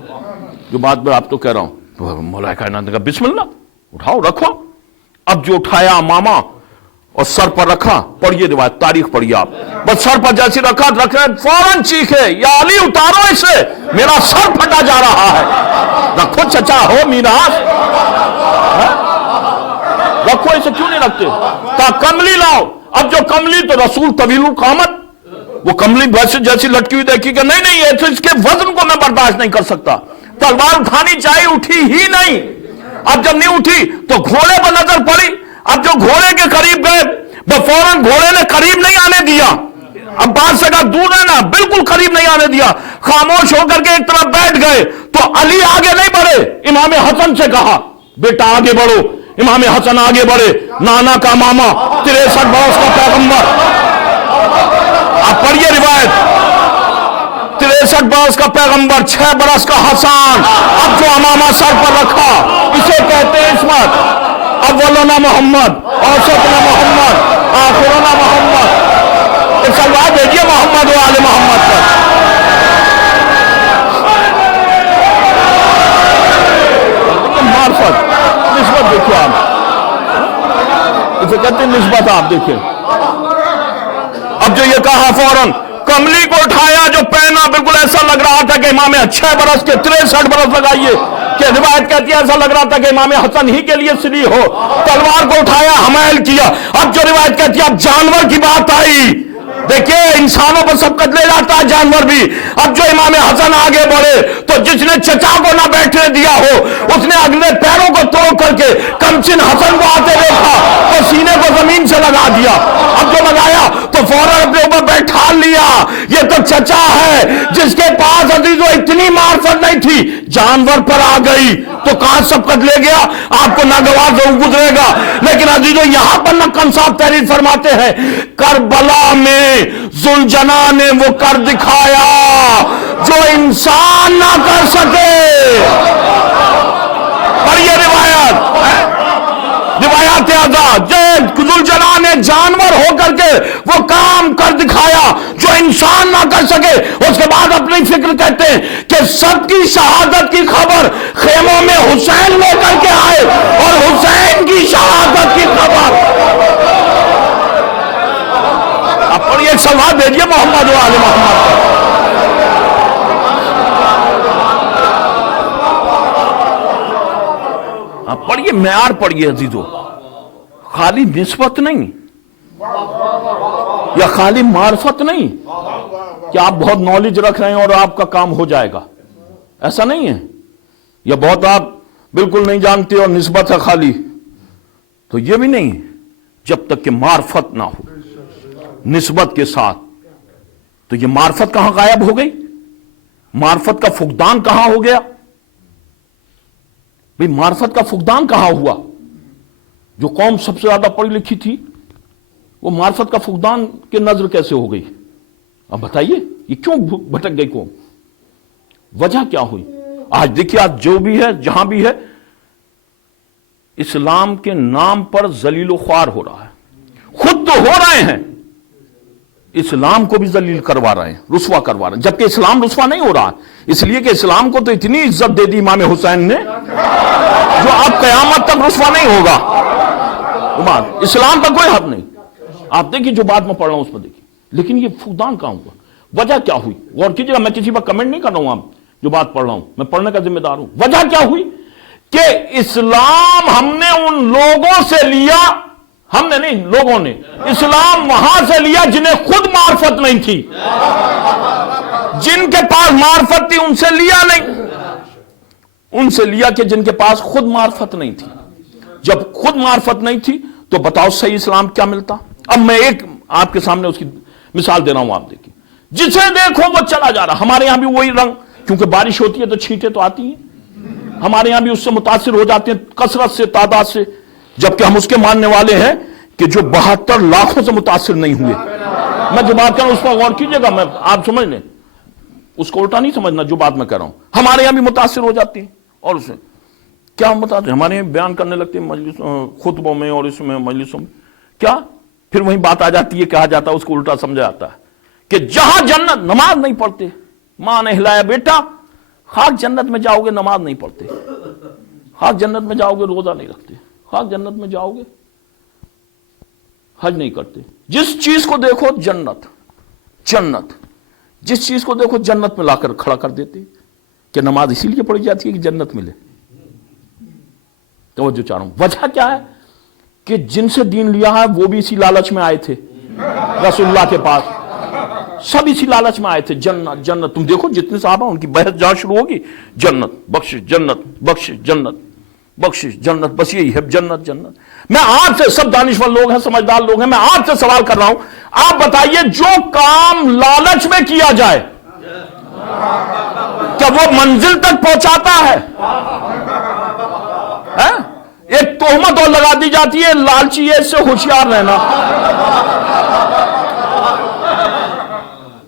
جو بات میں آپ تو کہہ رہا ہوں. مولا کائنات نے کہا بسم اللہ اٹھاؤ رکھو. اب جو اٹھایا ماما اور سر پر رکھا, پڑھیے روایت تاریخ پڑھیے آپ, بس سر پر جیسی رکھا فوراً چیخے یا علی اتارو اسے میرا سر پھٹا جا رہا ہے. رکھو چچا ہو میراث, رکھو اسے کیوں نہیں رکھتے؟ کہا کملی لاؤ. اب جو کملی تو رسول طویل القامت, وہ کملی ویسے جیسی لٹکی ہوئی دیکھی کہ نہیں یہ تو اس کے وزن کو میں برداشت نہیں کر سکتا, تلوار اٹھانی چاہیے, اٹھی ہی نہیں. اب جب نہیں اٹھی تو گھوڑے پر نظر پڑی. اب جو گھوڑے کے قریب گئے وہ فوراً گھوڑے نے قریب نہیں آنے دیا. اب بات سے کہا دور ہے نا, بالکل قریب نہیں آنے دیا. خاموش ہو کر کے ایک طرف بیٹھ گئے. تو علی آگے نہیں بڑھے, امام حسن سے کہا بیٹا آگے بڑھو. امام حسن آگے بڑھے, نانا کا ماما 63 برس کا پیغمبر. آپ پڑھیے روایت, 63 برس کا پیغمبر, 6 برس کا حسان. اب جو امامہ سر پر رکھا اسے کہتے ہیں عصمت. اولنا محمد, اوسطنا محمد, آخرنا محمد. ایک سلوات بھیجیے محمد و آل محمد پر. معرفت نسبت دیکھیے آپ, اسے کہتے ہیں نسبت. آپ دیکھیں اب جو یہ کہا فوراً کملی کو اٹھایا جو پہنا بالکل ایسا لگ رہا تھا کہ امام 6 برس کے 63 برس لگائیے کہ روایت کہتی ہے ایسا لگ رہا تھا کہ امام حسن ہی کے لیے سلی ہو. تلوار کو اٹھایا, حمائل کیا. اب جو روایت کہتی ہے اب جانور کی بات آئی. دیکھیں انسانوں پر سبقت لے جاتا ہے جانور بھی. اب جو امام حسن آگے بڑھے تو جس نے چچا کو نہ بیٹھنے دیا ہو اس نے اگلے پیروں کو توڑ کر کے کمسن حسن کو آتے دیکھا تو سینے کو زمین سے لگا دیا. اب جو لگایا تو فوراً اپنے اوپر بیٹھا لیا. یہ تو چچا ہے جس کے پاس عزیزو اتنی معرفت نہیں تھی, جانور پر آ گئی تو کہاں سبقت لے گیا. آپ کو ناگوار ضرور گزرے گا, لیکن عزیزو یہاں پر نقم صاحب تحریر فرماتے ہیں کربلا میں ذوالجنا نے وہ کر دکھایا جو انسان نہ کر سکے. پر یہ روایات آزاد ذوالجنا نے جانور ہو کر کے وہ کام کر دکھایا جو انسان نہ کر سکے. اس کے بعد اپنی فکر کہتے ہیں کہ سب کی شہادت کی خبر خیموں میں حسین لے کر کے آئے اور حسین کی شہادت کی خبر. اور یہ ایک سلوات بھیجیے محمد و آل محمد. آپ پڑھیے, معیار پڑھیے عزیزو, خالی نسبت نہیں یا خالی معرفت نہیں کہ آپ بہت نالج رکھ رہے ہیں اور آپ کا کام ہو جائے گا, ایسا نہیں ہے. یا بہت آپ بالکل نہیں جانتے اور نسبت ہے خالی, تو یہ بھی نہیں. جب تک کہ معرفت نہ ہو نسبت کے ساتھ, تو یہ معرفت کہاں غائب ہو گئی, معرفت کا فقدان کہاں ہو گیا. بھئی معرفت کا فقدان کہاں ہوا. جو قوم سب سے زیادہ پڑھی لکھی تھی وہ معرفت کا فقدان کے نظر کیسے ہو گئی. اب بتائیے یہ کیوں بھٹک گئی قوم, وجہ کیا ہوئی. آج دیکھیے آج جو بھی ہے جہاں بھی ہے اسلام کے نام پر ذلیل و خوار ہو رہا ہے. خود تو ہو رہے ہیں, اسلام کو بھی ذلیل کروا رہے ہیں, رسوا کروا رہے ہیں, جبکہ اسلام رسوا نہیں ہو رہا. اس لیے کہ اسلام کو تو اتنی عزت دے دی امام حسین نے جو اب قیامت تک رسوا نہیں ہوگا. اسلام پر کوئی حد نہیں. آپ دیکھیے جو بات میں پڑھ رہا ہوں اس پر دیکھیے, لیکن یہ فقدان کہاں ہوا, وجہ کیا ہوئی. غور کیجیے گا, میں کسی پر کمنٹ نہیں کر رہا ہوں, آپ جو بات پڑھ رہا ہوں میں پڑھنے کا ذمہ دار ہوں. وجہ کیا ہوئی کہ اسلام ہم نے ان لوگوں سے لیا, ہم نے نہیں, لوگوں نے اسلام وہاں سے لیا جنہیں خود معرفت نہیں تھی. جن کے پاس معرفت تھی ان سے لیا نہیں, ان سے لیا کہ جن کے پاس خود معرفت نہیں تھی. جب خود معرفت نہیں تھی تو بتاؤ صحیح اسلام کیا ملتا. اب میں ایک آپ کے سامنے اس کی مثال دے رہا ہوں, آپ دیکھیں, جسے دیکھو وہ چلا جا رہا. ہمارے یہاں بھی وہی رنگ, کیونکہ بارش ہوتی ہے تو چھینٹیں تو آتی ہیں, ہمارے یہاں بھی اس سے متاثر ہو جاتے ہیں کثرت سے, تعداد سے. جبکہ ہم اس کے ماننے والے ہیں کہ جو 72 لاکھوں سے متاثر نہیں ہوئے. میں جو بات کر رہا ہوں اس پر غور کیجئے گا, میں آپ سمجھ لیں, اس کو الٹا نہیں سمجھنا جو بات میں کر رہا ہوں. ہمارے یہاں بھی متاثر ہو جاتی ہیں, اور اس میں کیا ہم بتاتے ہیں, ہمارے یہاں بیان کرنے لگتے ہیں مجلس خطبوں میں اور اس میں مجلسوں میں, کیا پھر وہی بات آ جاتی ہے, کہا جاتا ہے, اس کو الٹا سمجھا جاتا ہے کہ جہاں جنت, نماز نہیں پڑھتے, ماں نے ہلایا بیٹا خاک جنت میں جاؤ گے, نماز نہیں پڑھتے, خاک جنت میں جاؤ گے, روزہ نہیں رکھتے, خاک جنت میں جاؤ گے, حج نہیں کرتے. جس چیز کو دیکھو جنت جنت, جس چیز کو دیکھو جنت میں لا کر کھڑا کر دیتے. کہ نماز اسی لیے پڑھی جاتی ہے کہ جنت ملے. توجہ چاہ رہا ہوں, وجہ کیا ہے کہ جن سے دین لیا ہے وہ بھی اسی لالچ میں آئے تھے رسول اللہ کے پاس, سب اسی لالچ میں آئے تھے. جنت جنت, تم دیکھو جتنے صحابہ ان کی بحث جہاں شروع ہوگی, جنت بخشش, جنت بخشش, جنت بخشش, جنت, بس یہی ہے جنت جنت. میں آپ سے, سب دانشور لوگ ہیں, سمجھدار لوگ ہیں, میں آپ سے سوال کر رہا ہوں, آپ بتائیے جو کام لالچ میں کیا جائے کیا وہ منزل تک پہنچاتا ہے؟ ایک تہمت اور لگا دی جاتی ہے, لالچی ہے, اس سے ہوشیار رہنا.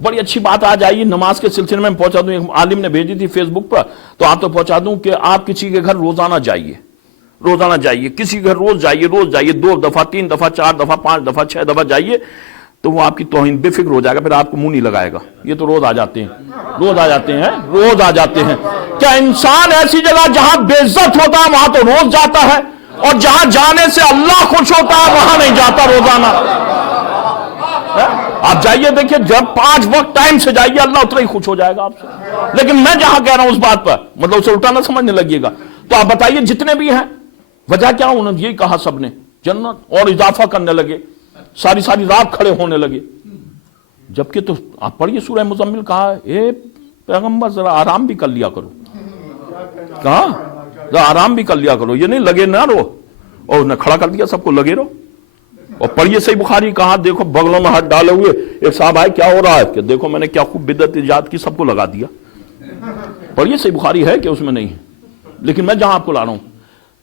بڑی اچھی بات آ جائیے نماز کے سلسلے میں پہنچا دوں, ایک عالم نے بھیجی تھی فیس بک پر, تو آپ تو پہنچا دوں کہ آپ کسی کے گھر روزانہ جائیے, روزانہ جائیے, کسی گھر روز جائیے, 2 دفعہ 3 دفعہ 4 دفعہ 5 دفعہ 6 دفعہ جائیے, تو وہ آپ کی توہین بے فکر ہو جائے گا, پھر آپ کو منہ نہیں لگائے گا. یہ تو روز آ جاتے ہیں, روز آ جاتے ہیں, روز آ جاتے ہیں. کیا انسان ایسی جگہ جہاں بے عزت ہوتا ہے وہاں تو روز جاتا ہے, اور جہاں جانے سے اللہ خوش ہوتا ہے وہاں نہیں جاتا روزانہ؟ آپ جائیے دیکھیے, جب 5 وقت ٹائم سے جائیے اللہ اتنا ہی خوش ہو جائے گا آپ سے. لیکن میں جہاں کہہ رہا ہوں اس بات پر, مطلب اسے الٹا نہ سمجھنے لگیے گا. تو آپ بتائیے جتنے بھی ہیں, وجہ کیا, انہوں نے یہی کہا سب نے جنت, اور اضافہ کرنے لگے, ساری رات کھڑے ہونے لگے. جبکہ تو آپ پڑھیے سورہ مزمل, کہا اے پیغمبر ذرا آرام بھی کر لیا کرو, کہا ذرا آرام بھی کر لیا کرو, یہ نہیں لگے نہ رو, اور انہیں کھڑا کر دیا سب کو, لگے رہو. اور پڑھیے صحیح بخاری, کہا دیکھو بغلوں میں ہاتھ ڈالے ہوئے ایک صاحب آئے, کیا ہو رہا ہے, کہ دیکھو میں نے کیا خوب بدعت ایجاد کی, سب کو لگا دیا. پڑھیے صحیح بخاری ہے کہ اس میں نہیں ہے, لیکن میں جہاں آپ کو لا رہا ہوں,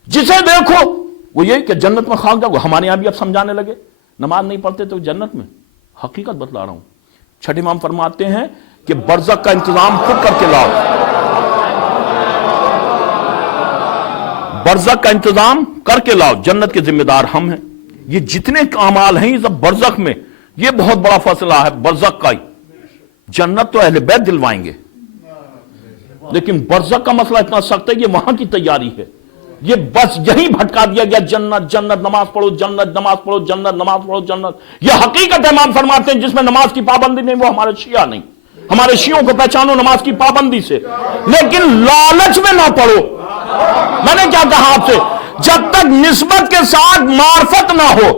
جسے دیکھو وہ یہ کہ جنت میں خاک جاؤ. ہمارے یہاں بھی اب سمجھانے لگے, نماز نہیں پڑھتے تو جنت میں. حقیقت بتلا رہا ہوں, چھٹے امام فرماتے ہیں کہ برزخ کا انتظام خود کر کے لاؤ, برزخ کا انتظام کر کے لاؤ, جنت کے ذمہ دار ہم ہیں. یہ جتنے اعمال ہیں یہ سب برزخ میں, یہ بہت بڑا فیصلہ ہے برزخ کا ہی. جنت تو اہل بیت دلوائیں گے, لیکن برزخ کا مسئلہ اتنا سخت ہے, یہ وہاں کی تیاری ہے. یہ بس یہی بھٹکا دیا گیا, جنت جنت, نماز پڑھو جنت, نماز پڑھو جنت, نماز پڑھو جنت. یہ حقیقت امام فرماتے ہیں جس میں نماز کی پابندی نہیں وہ ہمارے شیعہ نہیں. ہمارے شیعوں کو پہچانو نماز کی پابندی سے, لیکن لالچ میں نہ پڑھو. میں نے کیا کہا آپ سے, جب تک نسبت کے ساتھ معرفت نہ ہو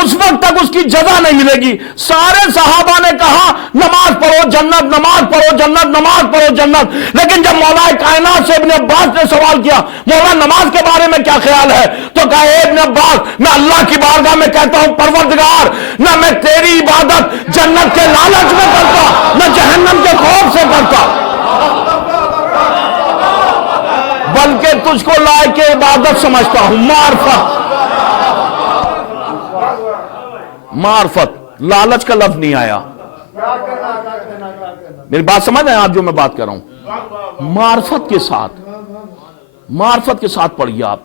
اس وقت تک اس کی جزا نہیں ملے گی. سارے صحابہ نے کہا نماز پڑھو جنت, نماز پڑھو جنت, نماز پڑھو جنت. لیکن جب مولا کائنات سے ابن عباس نے سوال کیا مولا نماز کے بارے میں کیا خیال ہے, تو کہا اے ابن عباس, میں اللہ کی بارگاہ میں کہتا ہوں پروردگار, نہ میں تیری عبادت جنت کے لالچ میں کرتا, نہ جہنم کے خوف سے کرتا, بلکہ تجھ کو لائق عبادت سمجھتا ہوں. معرفت, لالچ کا لفظ نہیں آیا. میری بات سمجھ رہے ہیں آپ جو میں بات کر رہا ہوں؟ معرفت کے ساتھ پڑھیے آپ,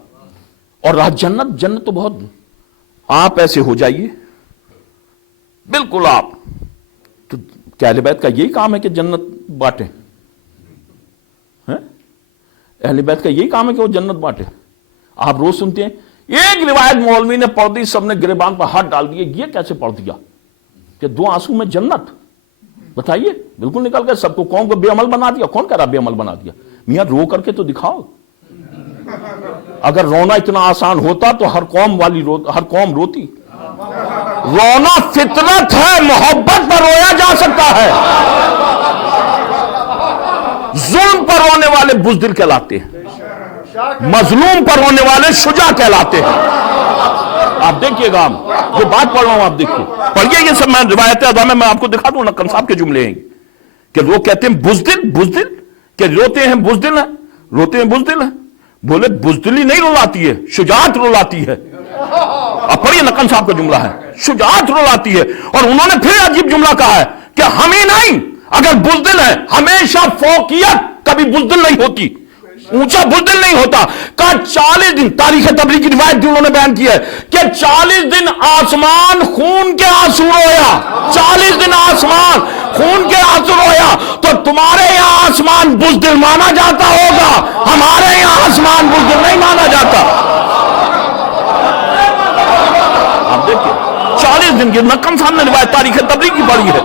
اور رہا جنت, جنت تو بہت, آپ ایسے ہو جائیے بالکل. آپ تو کیا اہل بیت کا یہی کام ہے کہ جنت بانٹیں؟ اہل بیت کا یہی کام ہے کہ وہ جنت بانٹے. آپ روز سنتے ہیں ایک روایت مولوی نے پڑھ دی, سب نے گریبان پر ہاتھ ڈال دیے, یہ کیسے پڑھ دیا کہ 2 آنسو میں جنت؟ بتائیے, بالکل نکل گئے, سب کو قوم کو بے عمل بنا دیا. کون کہہ رہا بے عمل بنا دیا؟ میاں رو کر کے تو دکھاؤ. اگر رونا اتنا آسان ہوتا تو ہر قوم روتی. رونا فطرت ہے, محبت پر رویا جا سکتا ہے. ظلم پر رونے والے بزدل کہلاتے ہیں, مظلوم پر رونے والے شجاع کہلاتے ہیں. آپ دیکھیے گا, جو بات پڑھ رہا ہوں آپ دیکھیے, پڑھیے یہ سب. میں روایت اعظم میں آپ کو دکھا دوں, نقل صاحب کے جملے ہیں کہ لوگ کہتے ہیں بزدل, کہ روتے ہیں بزدل ہیں, روتے ہیں بزدل ہیں. بولے بزدلی نہیں رلاتی ہے, شجاعت رلاتی ہے. اب پڑھیے نقل صاحب کا جملہ ہے, شجاعت رلاتی ہے. اور انہوں نے پھر عجیب جملہ کہا ہے کہ ہم ہی نہیں, اگر بزدل ہے ہمیشہ فوقیت کبھی بزدل نہیں ہوتی, اونچا بزدل نہیں ہوتا. کہا 40 دن, تاریخ تبریز کی روایت جو انہوں نے بیان کی ہے کہ 40 دن آسمان خون کے آنسو رویا, 40 دن آسمان خون کے آنسو رویا. تو تمہارے یہاں آسمان بزدل مانا جاتا ہوگا, ہمارے یہاں آسمان بزدل نہیں مانا جاتا. آپ دیکھیں 40 دن کی نقم صاحب نے روایت تاریخ تبریز کی پڑھی ہے,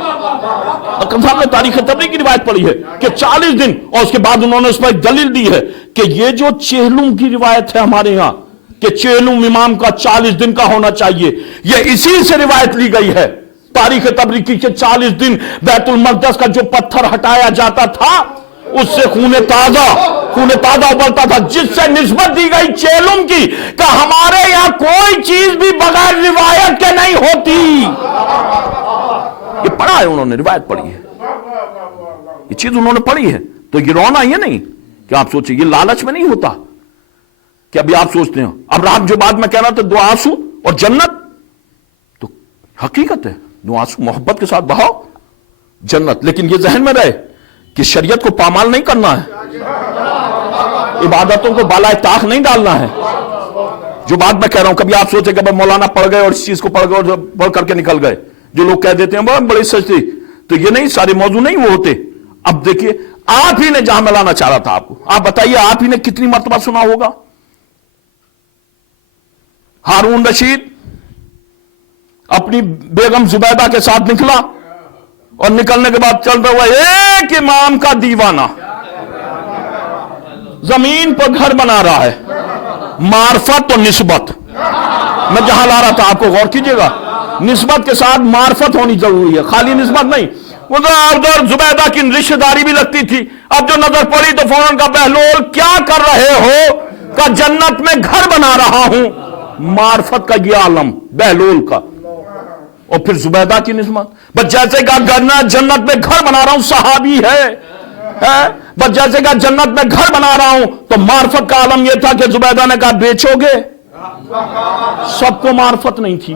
نقم صاحب نے تاریخ تبریز کی روایت پڑھی ہے کہ 40 دن, اور اس کے بعد انہوں نے اس پر ایک دلیل دی ہے کہ یہ جو چہلم کی روایت ہے ہمارے یہاں کہ چہلم امام کا 40 دن کا ہونا چاہیے, یہ اسی سے روایت لی گئی ہے تاریخ تبریز کی کہ 40 دن بیت المقدس کا جو پتھر ہٹایا جاتا تھا اس سے خون تازہ ابلتا تھا, جس سے نسبت دی گئی چہلم کی کہ ہمارے یہاں کوئی چیز بھی بغیر روایت کے نہیں ہوتی. یہ پڑھا ہے انہوں نے, روایت پڑھی ہے, یہ چیز انہوں نے پڑھی ہے. تو یہ رونا یہ نہیں کہ آپ سوچیں, یہ لالچ میں نہیں ہوتا کہ ابھی آپ سوچتے ہیں اب رات جو بات میں کہہ رہا تھا 2 آنسو اور جنت, تو حقیقت ہے 2 آنسو محبت کے ساتھ بہاؤ جنت. لیکن یہ ذہن میں رہے کہ شریعت کو پامال نہیں کرنا ہے, عبادتوں کو بالائے طاق نہیں ڈالنا ہے. جو بات میں کہہ رہا ہوں, کبھی آپ سوچیں کہ مولانا پڑھ گئے اور اس چیز کو پڑھ گئے اور پڑھ کر کے نکل گئے, جو لوگ کہہ دیتے ہیں بڑی سچتی, تو یہ نہیں, سارے موضوع نہیں وہ ہوتے. اب دیکھیے آپ ہی نے جہاں میں لانا چاہ رہا تھا آپ کو, آپ بتائیے آپ ہی نے کتنی مرتبہ سنا ہوگا ہارون رشید اپنی بیگم زبیدہ کے ساتھ نکلا اور نکلنے کے بعد چل رہا ہوا ایک امام کا دیوانہ زمین پر گھر بنا رہا ہے. معرفت اور نسبت, میں جہاں لا رہا تھا آپ کو غور کیجئے گا, نسبت کے ساتھ معرفت ہونی ضروری ہے, خالی نسبت نہیں. ادھر زبیدہ کی رشتہ داری بھی لگتی تھی, اب جو نظر پڑی تو فوراً کا بہلول کیا کر رہے ہو, کا جنت میں گھر بنا رہا ہوں. معرفت کا یہ عالم بہلول کا, اور پھر زبیدہ کی نسبت, بس جیسے کہ جنت میں گھر بنا رہا ہوں صحابی ہے, بس جیسے کہ جنت میں گھر بنا رہا ہوں. تو معرفت کا عالم یہ تھا کہ زبیدہ نے کہا بیچو گے, سب کو معرفت نہیں تھی,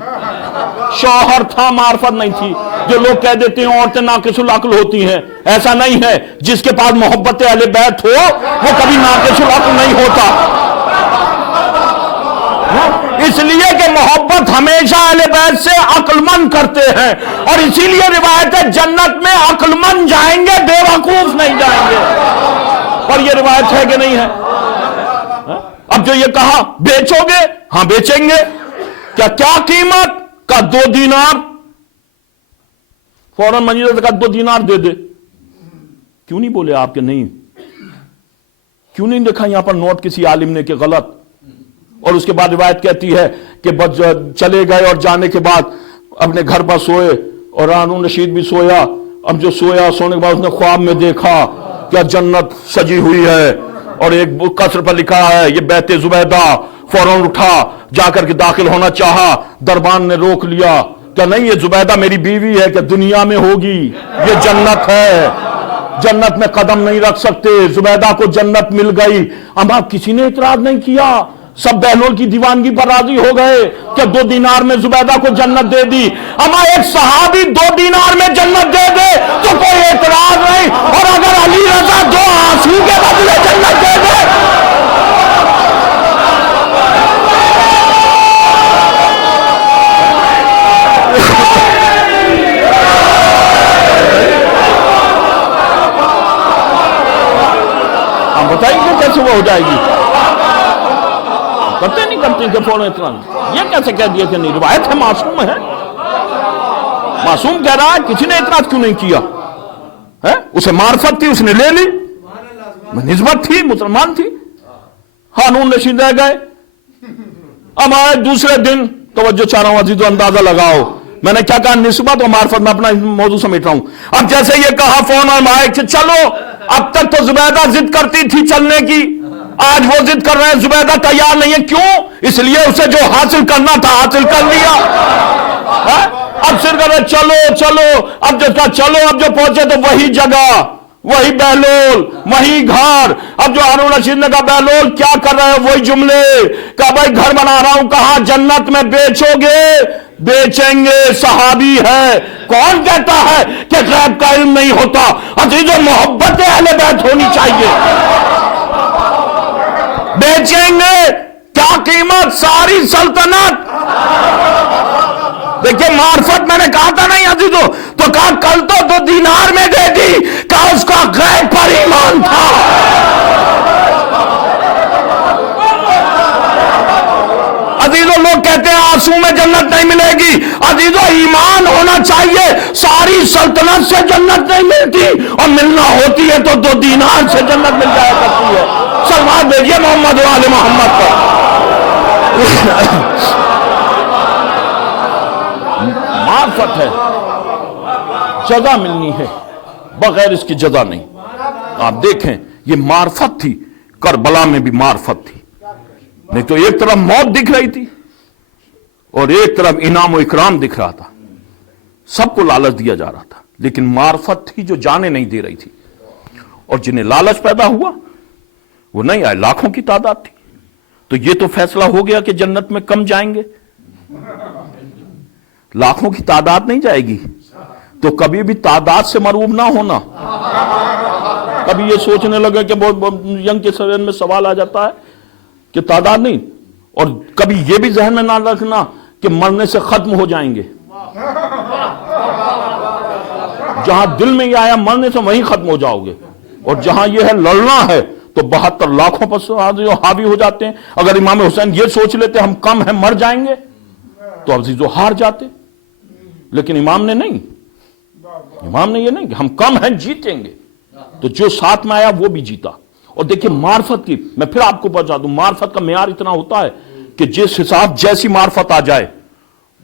شوہر تھا معرفت نہیں تھی. جو لوگ کہہ دیتے ہیں عورتیں ناقص العقل ہوتی ہیں, ایسا نہیں ہے. جس کے پاس محبت اہل بیت ہو وہ کبھی ناقص العقل نہیں ہوتا, اس لیے کہ محبت ہمیشہ اہل بیت سے عقل مند کرتے ہیں, اور اسی لیے روایت ہے جنت میں عقل مند جائیں گے, بے وقوف نہیں جائیں گے. اور یہ روایت ہے کہ نہیں ہے؟ اب جو یہ کہا بیچو گے, ہاں بیچیں گے. کیا قیمت کا 2 دینار, فوراً منیجر سے کہا 2 دینار دے دے. کیوں نہیں بولے آپ کہ نہیں, کیوں نہیں لکھا یہاں پر نوٹ کسی عالم نے کہ غلط. اور اس کے بعد روایت کہتی ہے کہ بس چلے گئے اور جانے کے بعد اپنے گھر پر سوئے, اور ہارون رشید بھی سویا. اب جو سویا, سونے کے بعد اس نے خواب میں دیکھا کہ جنت سجی ہوئی ہے اور ایک قصر پر لکھا ہے یہ بیت زبیدہ. فوراً اٹھا, جا کر کے داخل ہونا چاہا, دربان نے روک لیا کہ نہیں یہ زبیدہ میری بیوی ہے, کہ دنیا میں ہوگی, یہ جنت ہے, جنت میں قدم نہیں رکھ سکتے. زبیدہ کو جنت مل گئی. اما کسی نے اعتراض نہیں کیا, سب بہلول کی دیوانگی پر راضی ہو گئے کہ 2 دینار میں زبیدہ کو جنت دے دی. اما ایک صحابی 2 دینار میں جنت دے دے تو کوئی اعتراض نہیں, اور اگر علی رضا 2 آنسو کے بدلے جنت دے دے, آپ بتائیے کیسے وہ ہو جائے گی؟ کرتے نہیں کرتے کہ فوراً اتنا یہ کیسے کہہ دیا کہ نہیں, روایت ہے, معصوم ہے, معصوم کہہ رہا ہے, کسی نے اعتراض کیوں نہیں کیا ہے؟ اسے معرفت تھی, اس نے لے لی, نسبت تھی, مسلمان تھی. ہارون رشید رہ گئے. اب آئے دوسرے دن, توجہ چاہ رہا ہوں عزیزو, اندازہ لگاؤ میں نے کیا کہا, نسبت اور معرفت میں اپنا موضوع سمیٹ رہا ہوں. اب جیسے یہ کہا فوراً آئے کہ چلو, اب تک تو زبیدہ ضد کرتی تھی چلنے کی, آج وہ ضد کر رہے ہیں, زبیدہ تیار نہیں ہے. کیوں؟ اس لیے اسے جو حاصل کرنا تھا حاصل کر لیا. اب صرف کہہ رہے چلو چلو, اب جو کہا چلو, اب جو پہنچے تو وہی جگہ وہی بہلول وہی گھر. اب جو ہارون رشید نے کہا بہلول کیا کر رہے ہو, وہی جملے. کہا بھائی گھر بنا رہا ہوں. کہا جنت میں بیچو گے؟ بیچیں گے. صحابی ہے. کون کہتا ہے کہ غیب کا علم نہیں ہوتا؟ عزیز و محبت اہل بیت ہونی چاہیے. بیچیں گے. کیا قیمت؟ ساری سلطنت. دیکھیں معرفت میں نے کہا تھا نہیں عزیزو, تو کہا کل تو دینار میں دے دی. کہا اس کا غیب پر ایمان تھا. عزیزو لوگ کہتے ہیں آنسو میں جنت نہیں ملے گی. عزیزو ایمان ہونا چاہیے. ساری سلطنت سے جنت نہیں ملتی, اور ملنا ہوتی ہے تو 2 دینار سے جنت مل جایا کرتی ہے. سلوات بھیجیے محمد و آل محمد پر. معرفت ہے, جزا ملنی ہے, بغیر اس کی جزا نہیں. آپ دیکھیں یہ معرفت تھی. کربلا میں بھی معرفت تھی. نہیں تو ایک طرف موت دکھ رہی تھی اور ایک طرف انعام و اکرام دکھ رہا تھا. سب کو لالچ دیا جا رہا تھا, لیکن معرفت تھی جو جانے نہیں دے رہی تھی. اور جنہیں لالچ پیدا ہوا وہ نہیں آئے, لاکھوں کی تعداد تھی. تو یہ تو فیصلہ ہو گیا کہ جنت میں کم جائیں گے, لاکھوں کی تعداد نہیں جائے گی. تو کبھی بھی تعداد سے مرعوب نہ ہونا. کبھی یہ سوچنے لگے کہ ینگ کے ذہن میں سوال آ جاتا ہے کہ تعداد نہیں, اور کبھی یہ بھی ذہن میں نہ رکھنا کہ مرنے سے ختم ہو جائیں گے. جہاں دل میں یہ آیا مرنے سے وہیں ختم ہو جاؤ گے, اور جہاں یہ ہے لڑنا ہے تو 72 لاکھوں پر حاوی ہو جاتے ہیں. اگر امام حسین یہ سوچ لیتے ہم کم ہیں مر جائیں گے تو عزیزو ہار جاتے. لیکن امام نے نہیں, امام نے یہ نہیں کہ ہم کم ہیں جیتیں گے. تو جو ساتھ میں آیا وہ بھی جیتا. اور دیکھیں معرفت کی, میں پھر آپ کو بتا دوں, معرفت کا معیار اتنا ہوتا ہے کہ جس حساب جیسی معرفت آ جائے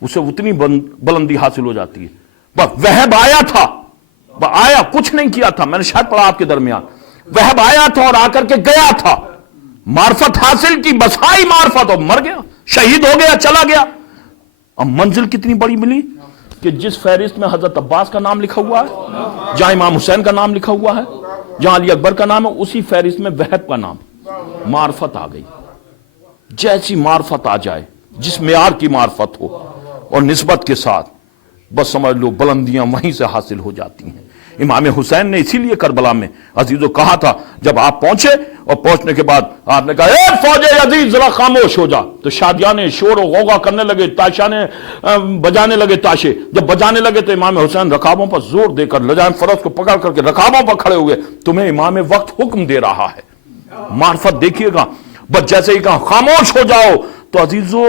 اسے اتنی بلندی حاصل ہو جاتی ہے. بس وہب آیا تھا, آیا کچھ نہیں کیا تھا, میں نے شاید پڑھا آپ کے درمیان, وہب آیا تھا اور آ کر کے گیا تھا. معرفت حاصل کی, بسائی معرفت, اور مر گیا, شہید ہو گیا, چلا گیا. اب منزل کتنی بڑی ملی کہ جس فہرست میں حضرت عباس کا نام لکھا ہوا ہے, جہاں امام حسین کا نام لکھا ہوا ہے, جہاں علی اکبر کا نام ہے, اسی فہرست میں وہب کا نام. معرفت آ گئی. جیسی معرفت آ جائے, جس معیار کی معرفت ہو اور نسبت کے ساتھ, بس سمجھ لو بلندیاں وہیں سے حاصل ہو جاتی ہیں. امام حسین نے اسی لیے کربلا میں عزیزو کہا تھا, جب آپ پہنچے اور پہنچنے کے بعد آپ نے کہا اے فوج عزیز ذرا خاموش ہو جا, تو شادیانے شور و غوغا کرنے لگے, تاشانے بجانے لگے تاشے. جب بجانے لگے تو امام حسین رکابوں پر زور دے کر لجام فرس کو پکڑ کر کے رکابوں پر کھڑے ہوئے. تمہیں امام وقت حکم دے رہا ہے. معرفت دیکھیے گا, بس جیسے ہی کہا خاموش ہو جاؤ تو عزیزو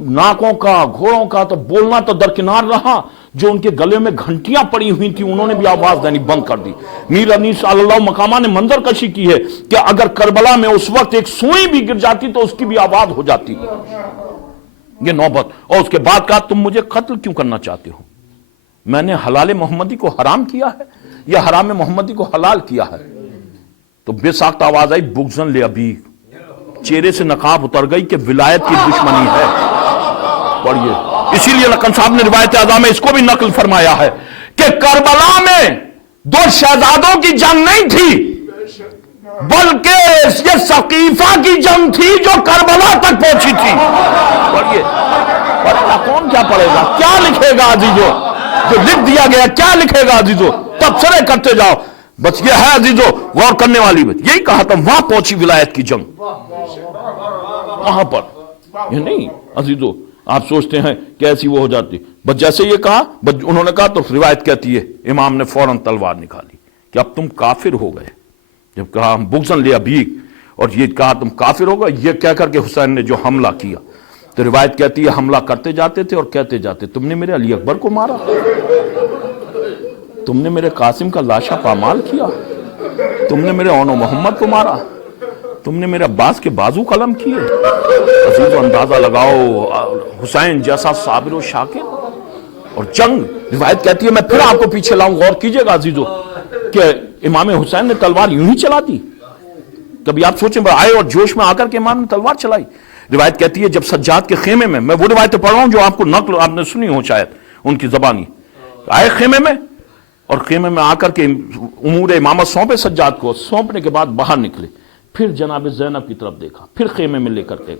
ناکوں کا, گھوڑوں کا تو بولنا تو درکنار رہا, جو ان کے گلے میں گھنٹیاں پڑی ہوئی تھیں انہوں نے بھی آواز دینی بند کر دی. میر انیس صلی اللہ مقامہ نے منظر کشی کی ہے کہ اگر کربلا میں اس وقت ایک سوئی بھی گر جاتی تو اس کی بھی آواز ہو جاتی. یہ نوبت. اور اس کے بعد کہا تم مجھے قتل کیوں کرنا چاہتے ہو؟ میں نے حلال محمدی کو حرام کیا ہے یا حرام محمدی کو حلال کیا ہے؟ تو بے ساختہ آواز آئی بغضن لابی. چہرے سے نقاب اتر گئی کہ ولایت کی دشمنی ہے. پڑھیے, اسی لیے لکن صاحب نے روایت اعظم میں اس کو بھی نقل فرمایا ہے کہ کربلا میں 2 شہزادوں کی جنگ نہیں تھی, بلکہ یہ ثقیفہ کی جنگ تھی جو کربلا تک پہنچی تھی. پڑھیے, پڑھے گا کون کیا پڑھے گا, کیا لکھے گا عزیزو, جو لکھ دیا گیا کیا لکھے گا عزیزو, تبصرے کرتے جاؤ. بس یہ ہے عزیزو غور کرنے والی بات. یہی کہا تھا وہاں پہنچی ولایت کی جنگ, وہاں پر. یہ نہیں عزیزو آپ سوچتے ہیں کہ ایسی وہ ہو جاتی. بس جیسے یہ کہا, بس انہوں نے کہا تو روایت کہتی ہے امام نے فوراً تلوار نکالی کہ اب تم کافر ہو گئے. جب کہا ہم بغضن لابیک, اور یہ کہا تم کافر ہو گئے, یہ کہہ کر کے حسین نے جو حملہ کیا, تو روایت کہتی ہے حملہ کرتے جاتے تھے اور کہتے جاتے تم نے میرے علی اکبر کو مارا, تم نے میرے قاسم کا لاشا پامال کیا, تم نے میرے اون و محمد کو مارا, تم نے میرے عباس کے بازو قلم کیے. عزیزو اندازہ لگاؤ حسین جیسا صابر و شاکر اور جنگ. روایت کہتی ہے, میں پھر آپ کو پیچھے لاؤں, غور کیجئے گا عزیزو, کہ امام حسین نے تلوار یوں ہی چلا دی. کبھی آپ سوچیں آئے اور جوش میں آ کر کے امام نے تلوار چلائی. روایت کہتی ہے جب سجاد کے خیمے میں وہ روایتیں پڑھ رہا ہوں جو آپ کو نقل آپ نے سنی ہو شاید ان کی زبانی, آئے خیمے میں اور خیمے میں آ کر کے امور امامت سونپے سجاد کو, سونپنے کے بعد باہر نکلے, پھر جناب زینب کی طرف دیکھا, پھر خیمے میں لے کر کے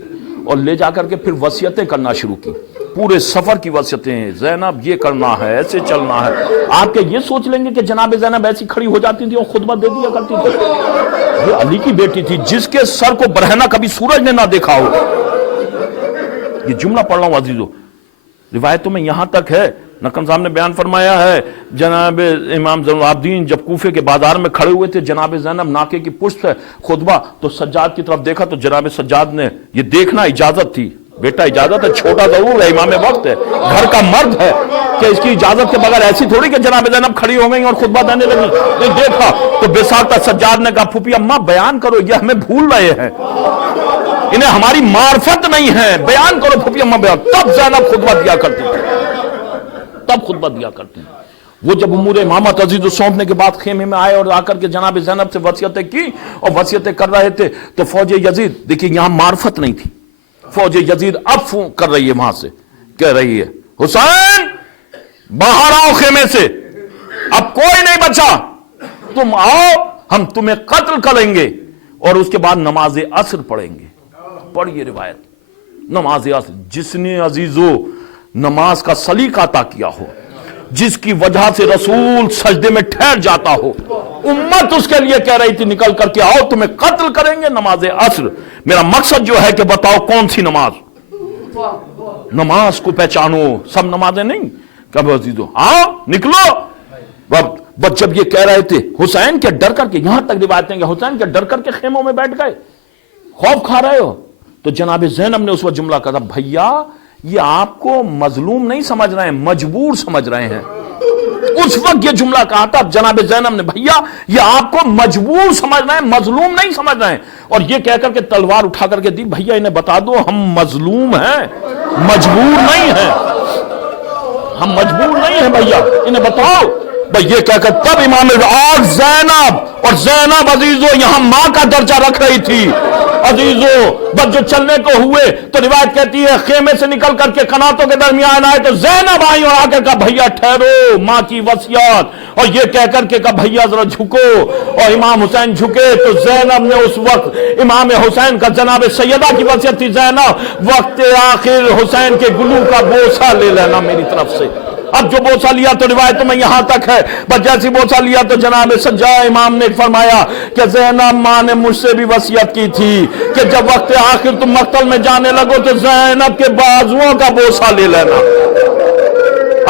اور لے جا کر کے پھر وصیتیں کرنا شروع کی, پورے سفر کی وصیتیں, زینب یہ کرنا ہے, ایسے چلنا ہے. آپ کے یہ سوچ لیں گے کہ جناب زینب ایسی کھڑی ہو جاتی تھی اور خطبہ دے دیا کرتی تھی؟ یہ علی کی بیٹی تھی جس کے سر کو برہنہ کبھی سورج نے نہ دیکھا ہو. یہ جملہ پڑھ رہا ہوں عزیزو, روایتوں میں یہاں تک ہے, نقم صاحب نے بیان فرمایا ہے جناب امام زین العابدین جب کوفے کے بازار میں کھڑے ہوئے تھے, جناب زینب ناکے کی پشت ہے خطبہ, تو سجاد کی طرف دیکھا تو جناب سجاد نے, یہ دیکھنا اجازت تھی, بیٹا اجازت ہے, چھوٹا ضرور ہے, امام وقت ہے, گھر کا مرد ہے, کہ اس کی اجازت کے بغیر ایسی تھوڑی کہ جناب زینب کھڑی ہو گئی اور خطبہ دینے لگی. تو دیکھا تو بے ساختہ سجاد نے کہا پھوپھی اماں بیان کرو, یہ ہمیں بھول رہے ہیں, انہیں ہماری معرفت نہیں ہے, بیان کرو پھوپھی اماں بیان. تب زینب خطبہ دیا کرتی تھی, تب خطبہ دیا کرتی. وہ جب امور امامت عزیز و سونپنے کے بعد خیمے میں آئے اور آ کر کے جناب زینب سے وصیتیں کی اور وصیتیں کر رہے تھے, تو فوج یزید, دیکھیے یہاں معرفت نہیں تھی, فوج یزید اب کر رہی ہے وہاں سے, کہہ رہی ہے حسین باہر آؤ خیمے سے, اب کوئی نہیں بچا, تم آؤ, ہم تمہیں قتل کریں گے, اور اس کے بعد نماز عصر پڑھیں گے. پڑھیے روایت, نماز عصر, جس نے عزیزو نماز کا سلیقہ عطا کیا ہو, جس کی وجہ سے رسول سجدے میں ٹھہر جاتا ہو, امت اس کے لیے کہہ رہی تھی نکل کر کے آؤ تمہیں قتل کریں گے نماز عصر. میرا مقصد جو ہے کہ بتاؤ کون سی نماز, نماز کو پہچانو, سب نمازیں نہیں. کب عزیزو آؤ نکلو. بس جب یہ کہہ رہے تھے حسین کے ڈر کر کے, یہاں تک روایتیں کہ حسین کے ڈر کر کے خیموں میں بیٹھ گئے, خوف کھا رہے ہو, تو جناب زینب نے اس وقت جملہ کہا, بھیا یہ آپ کو مظلوم نہیں سمجھ رہے ہیں, مجبور سمجھ رہے ہیں. اس وقت یہ جملہ کہا تھا جناب زینب نے, بھیا یہ آپ کو مجبور سمجھ رہے ہیں, مظلوم نہیں سمجھ رہے ہیں. اور یہ کہہ کر کے تلوار اٹھا کر کے دی, بھیا انہیں بتا دو ہم مظلوم ہیں, مجبور نہیں ہیں, ہم مجبور نہیں ہیں بھیا, انہیں بتاؤ. بھئی یہ کہہ کر تب امام اور زینب, اور زینب عزیزو یہاں ماں کا درجہ رکھ رہی تھی عزیزو. بس جو چلنے کو ہوئے تو روایت کہتی ہے خیمے سے نکل کر کے قناتوں کے درمیان آئے تو زینب آئی اور آ کر کہا بھیا ٹھہرو, ماں کی وصیت, اور یہ کہہ کر کے کہا بھیا ذرا جھکو, اور امام حسین جھکے تو زینب نے اس وقت, امام حسین کا جناب سیدہ کی وصیت تھی, زینب وقت آخر حسین کے گلو کا بوسہ لے لینا میری طرف سے. اب جو بوسہ لیا تو روایتوں میں یہاں تک ہے, بس جیسی بوسہ لیا تو جناب سجا امام نے فرمایا کہ زینب ماں نے مجھ سے بھی وصیت کی تھی کہ جب وقت آخر تم مقتل میں جانے لگو تو زینب کے بازوؤں کا بوسہ لے لینا.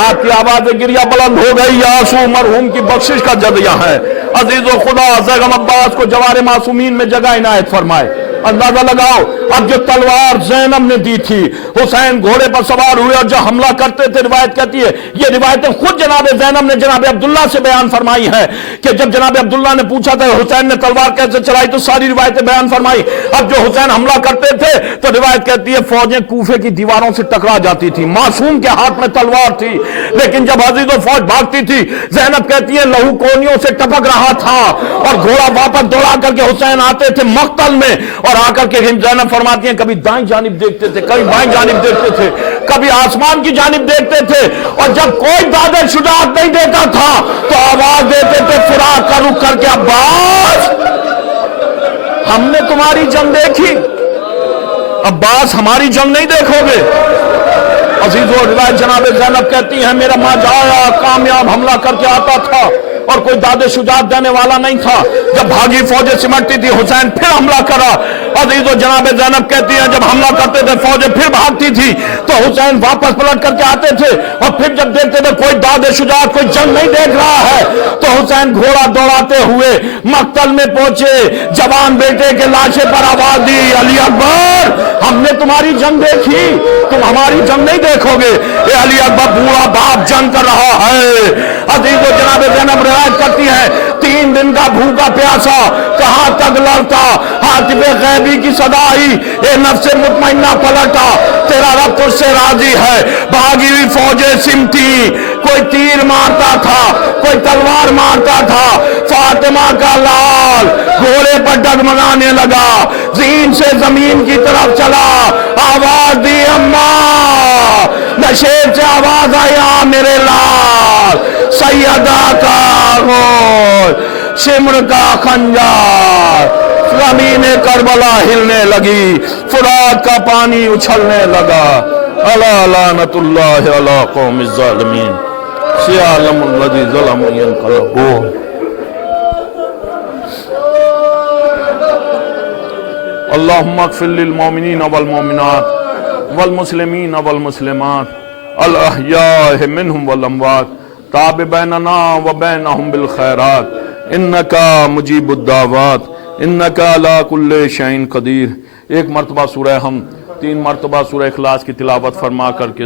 آپ کی آواز گریہ بلند ہو گئی, آنسو مرحوم کی بخشش کا ذریعہ ہے. عزیز و خدا زیغم عباس کو جوار معصومین میں جگہ عنایت فرمائے. اندازہ لگاؤ, اب جو تلوار زینب نے دی تھی, حسین گھوڑے پر سوار ہوئے اور جو حملہ کرتے تھے, روایت کہتی ہے, یہ روایتیں خود جناب زینب نے جناب عبداللہ سے بیان فرمائی ہے کہ جب جناب عبداللہ نے پوچھا تھا حسین نے تلوار کیسے چلائی تو ساری روایتیں بیان فرمائی. اب جو حسین حملہ کرتے تھے تو روایت کہتی ہے فوجیں کوفے کی دیواروں سے ٹکرا جاتی تھی, معصوم کے ہاتھ میں تلوار تھی, لیکن جب عزیز و فوج بھاگتی تھی, زینب کہتی ہے لہو کونیوں سے ٹپک رہا تھا اور گھوڑا واپس دوڑا کر کے حسین آتے تھے مقتل میں, اور آ کر کے زینب فرماتی ہیں کبھی دائیں جانب دیکھتے تھے, کبھی بائیں جانب دیکھتے تھے, کبھی آسمان کی جانب دیکھتے تھے, اور جب کوئی داد شجاعت نہیں دیتا تھا تو آواز دیتے تھے فراق کا رخ کر کے, عباس ہم نے تمہاری جنگ دیکھی, عباس ہماری جنگ نہیں دیکھو گے. عزیزو روایت جناب زینب کہتی ہیں میرا ماں جایا کامیاب حملہ کر کے آتا تھا اور کوئی داد شجاعت دینے والا نہیں تھا. جب بھاگی فوجیں سمٹتی تھی حسین پھر حملہ کرا. عزیز و جناب زینب کہتی ہیں جب حملہ کرتے تھے فوجیں پھر بھاگتی تھی تو حسین واپس پلٹ کر کے آتے تھے, اور پھر جب دیکھتے تھے کوئی داد شجاعت, کوئی جنگ نہیں دیکھ رہا ہے, تو حسین گھوڑا دوڑاتے ہوئے مقتل میں پہنچے, جوان بیٹے کے لاشے پر آواز دی علی اکبر ہم نے تمہاری جنگ دیکھی, تم ہماری جنگ نہیں دیکھو گے. اے علی اکبر بوڑھا باپ جنگ کر رہا ہے. عزیز و جناب زینب روایت کرتی ہے 3 دن کا بھوکا پیاسا کہاں تک لڑتا, حاطب غیبی کی صدا آئی, اے نفس مطمئنہ پلٹا, تیرا رب تجھ سے راضی ہے. بھاگی ہوئی فوجیں سمٹی, کوئی تیر مارتا تھا, کوئی تلوار مارتا تھا. فاطمہ کا لال گھوڑے پر ڈگمگانے لگا, زین سے زمین کی طرف چلا, آواز دی اماں شیر سے آواز آیا میرے لال سیدہ کا گول شمر کا خنجر زمین کربلا ہلنے لگی فرات کا پانی اچھلنے لگا الا لعنت اللہ علی قوم الظالمین سیعلم الذی ظلم ینقلبون اللہم اغفر للمؤمنین والمؤمنات والمسلمین والمسلمات الاحیاء منہم والاموات تاب بیننا وبینہم بالخیرات انکا مجیب الدعوات انکا علی کل شیء قدیر. ایک مرتبہ سورہ ہم 3 مرتبہ سورہ اخلاص کی تلاوت فرما کر کے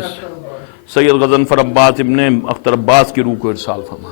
سید غضنفر عباس ابن اختر عباس کی روح کو ارسال فرما.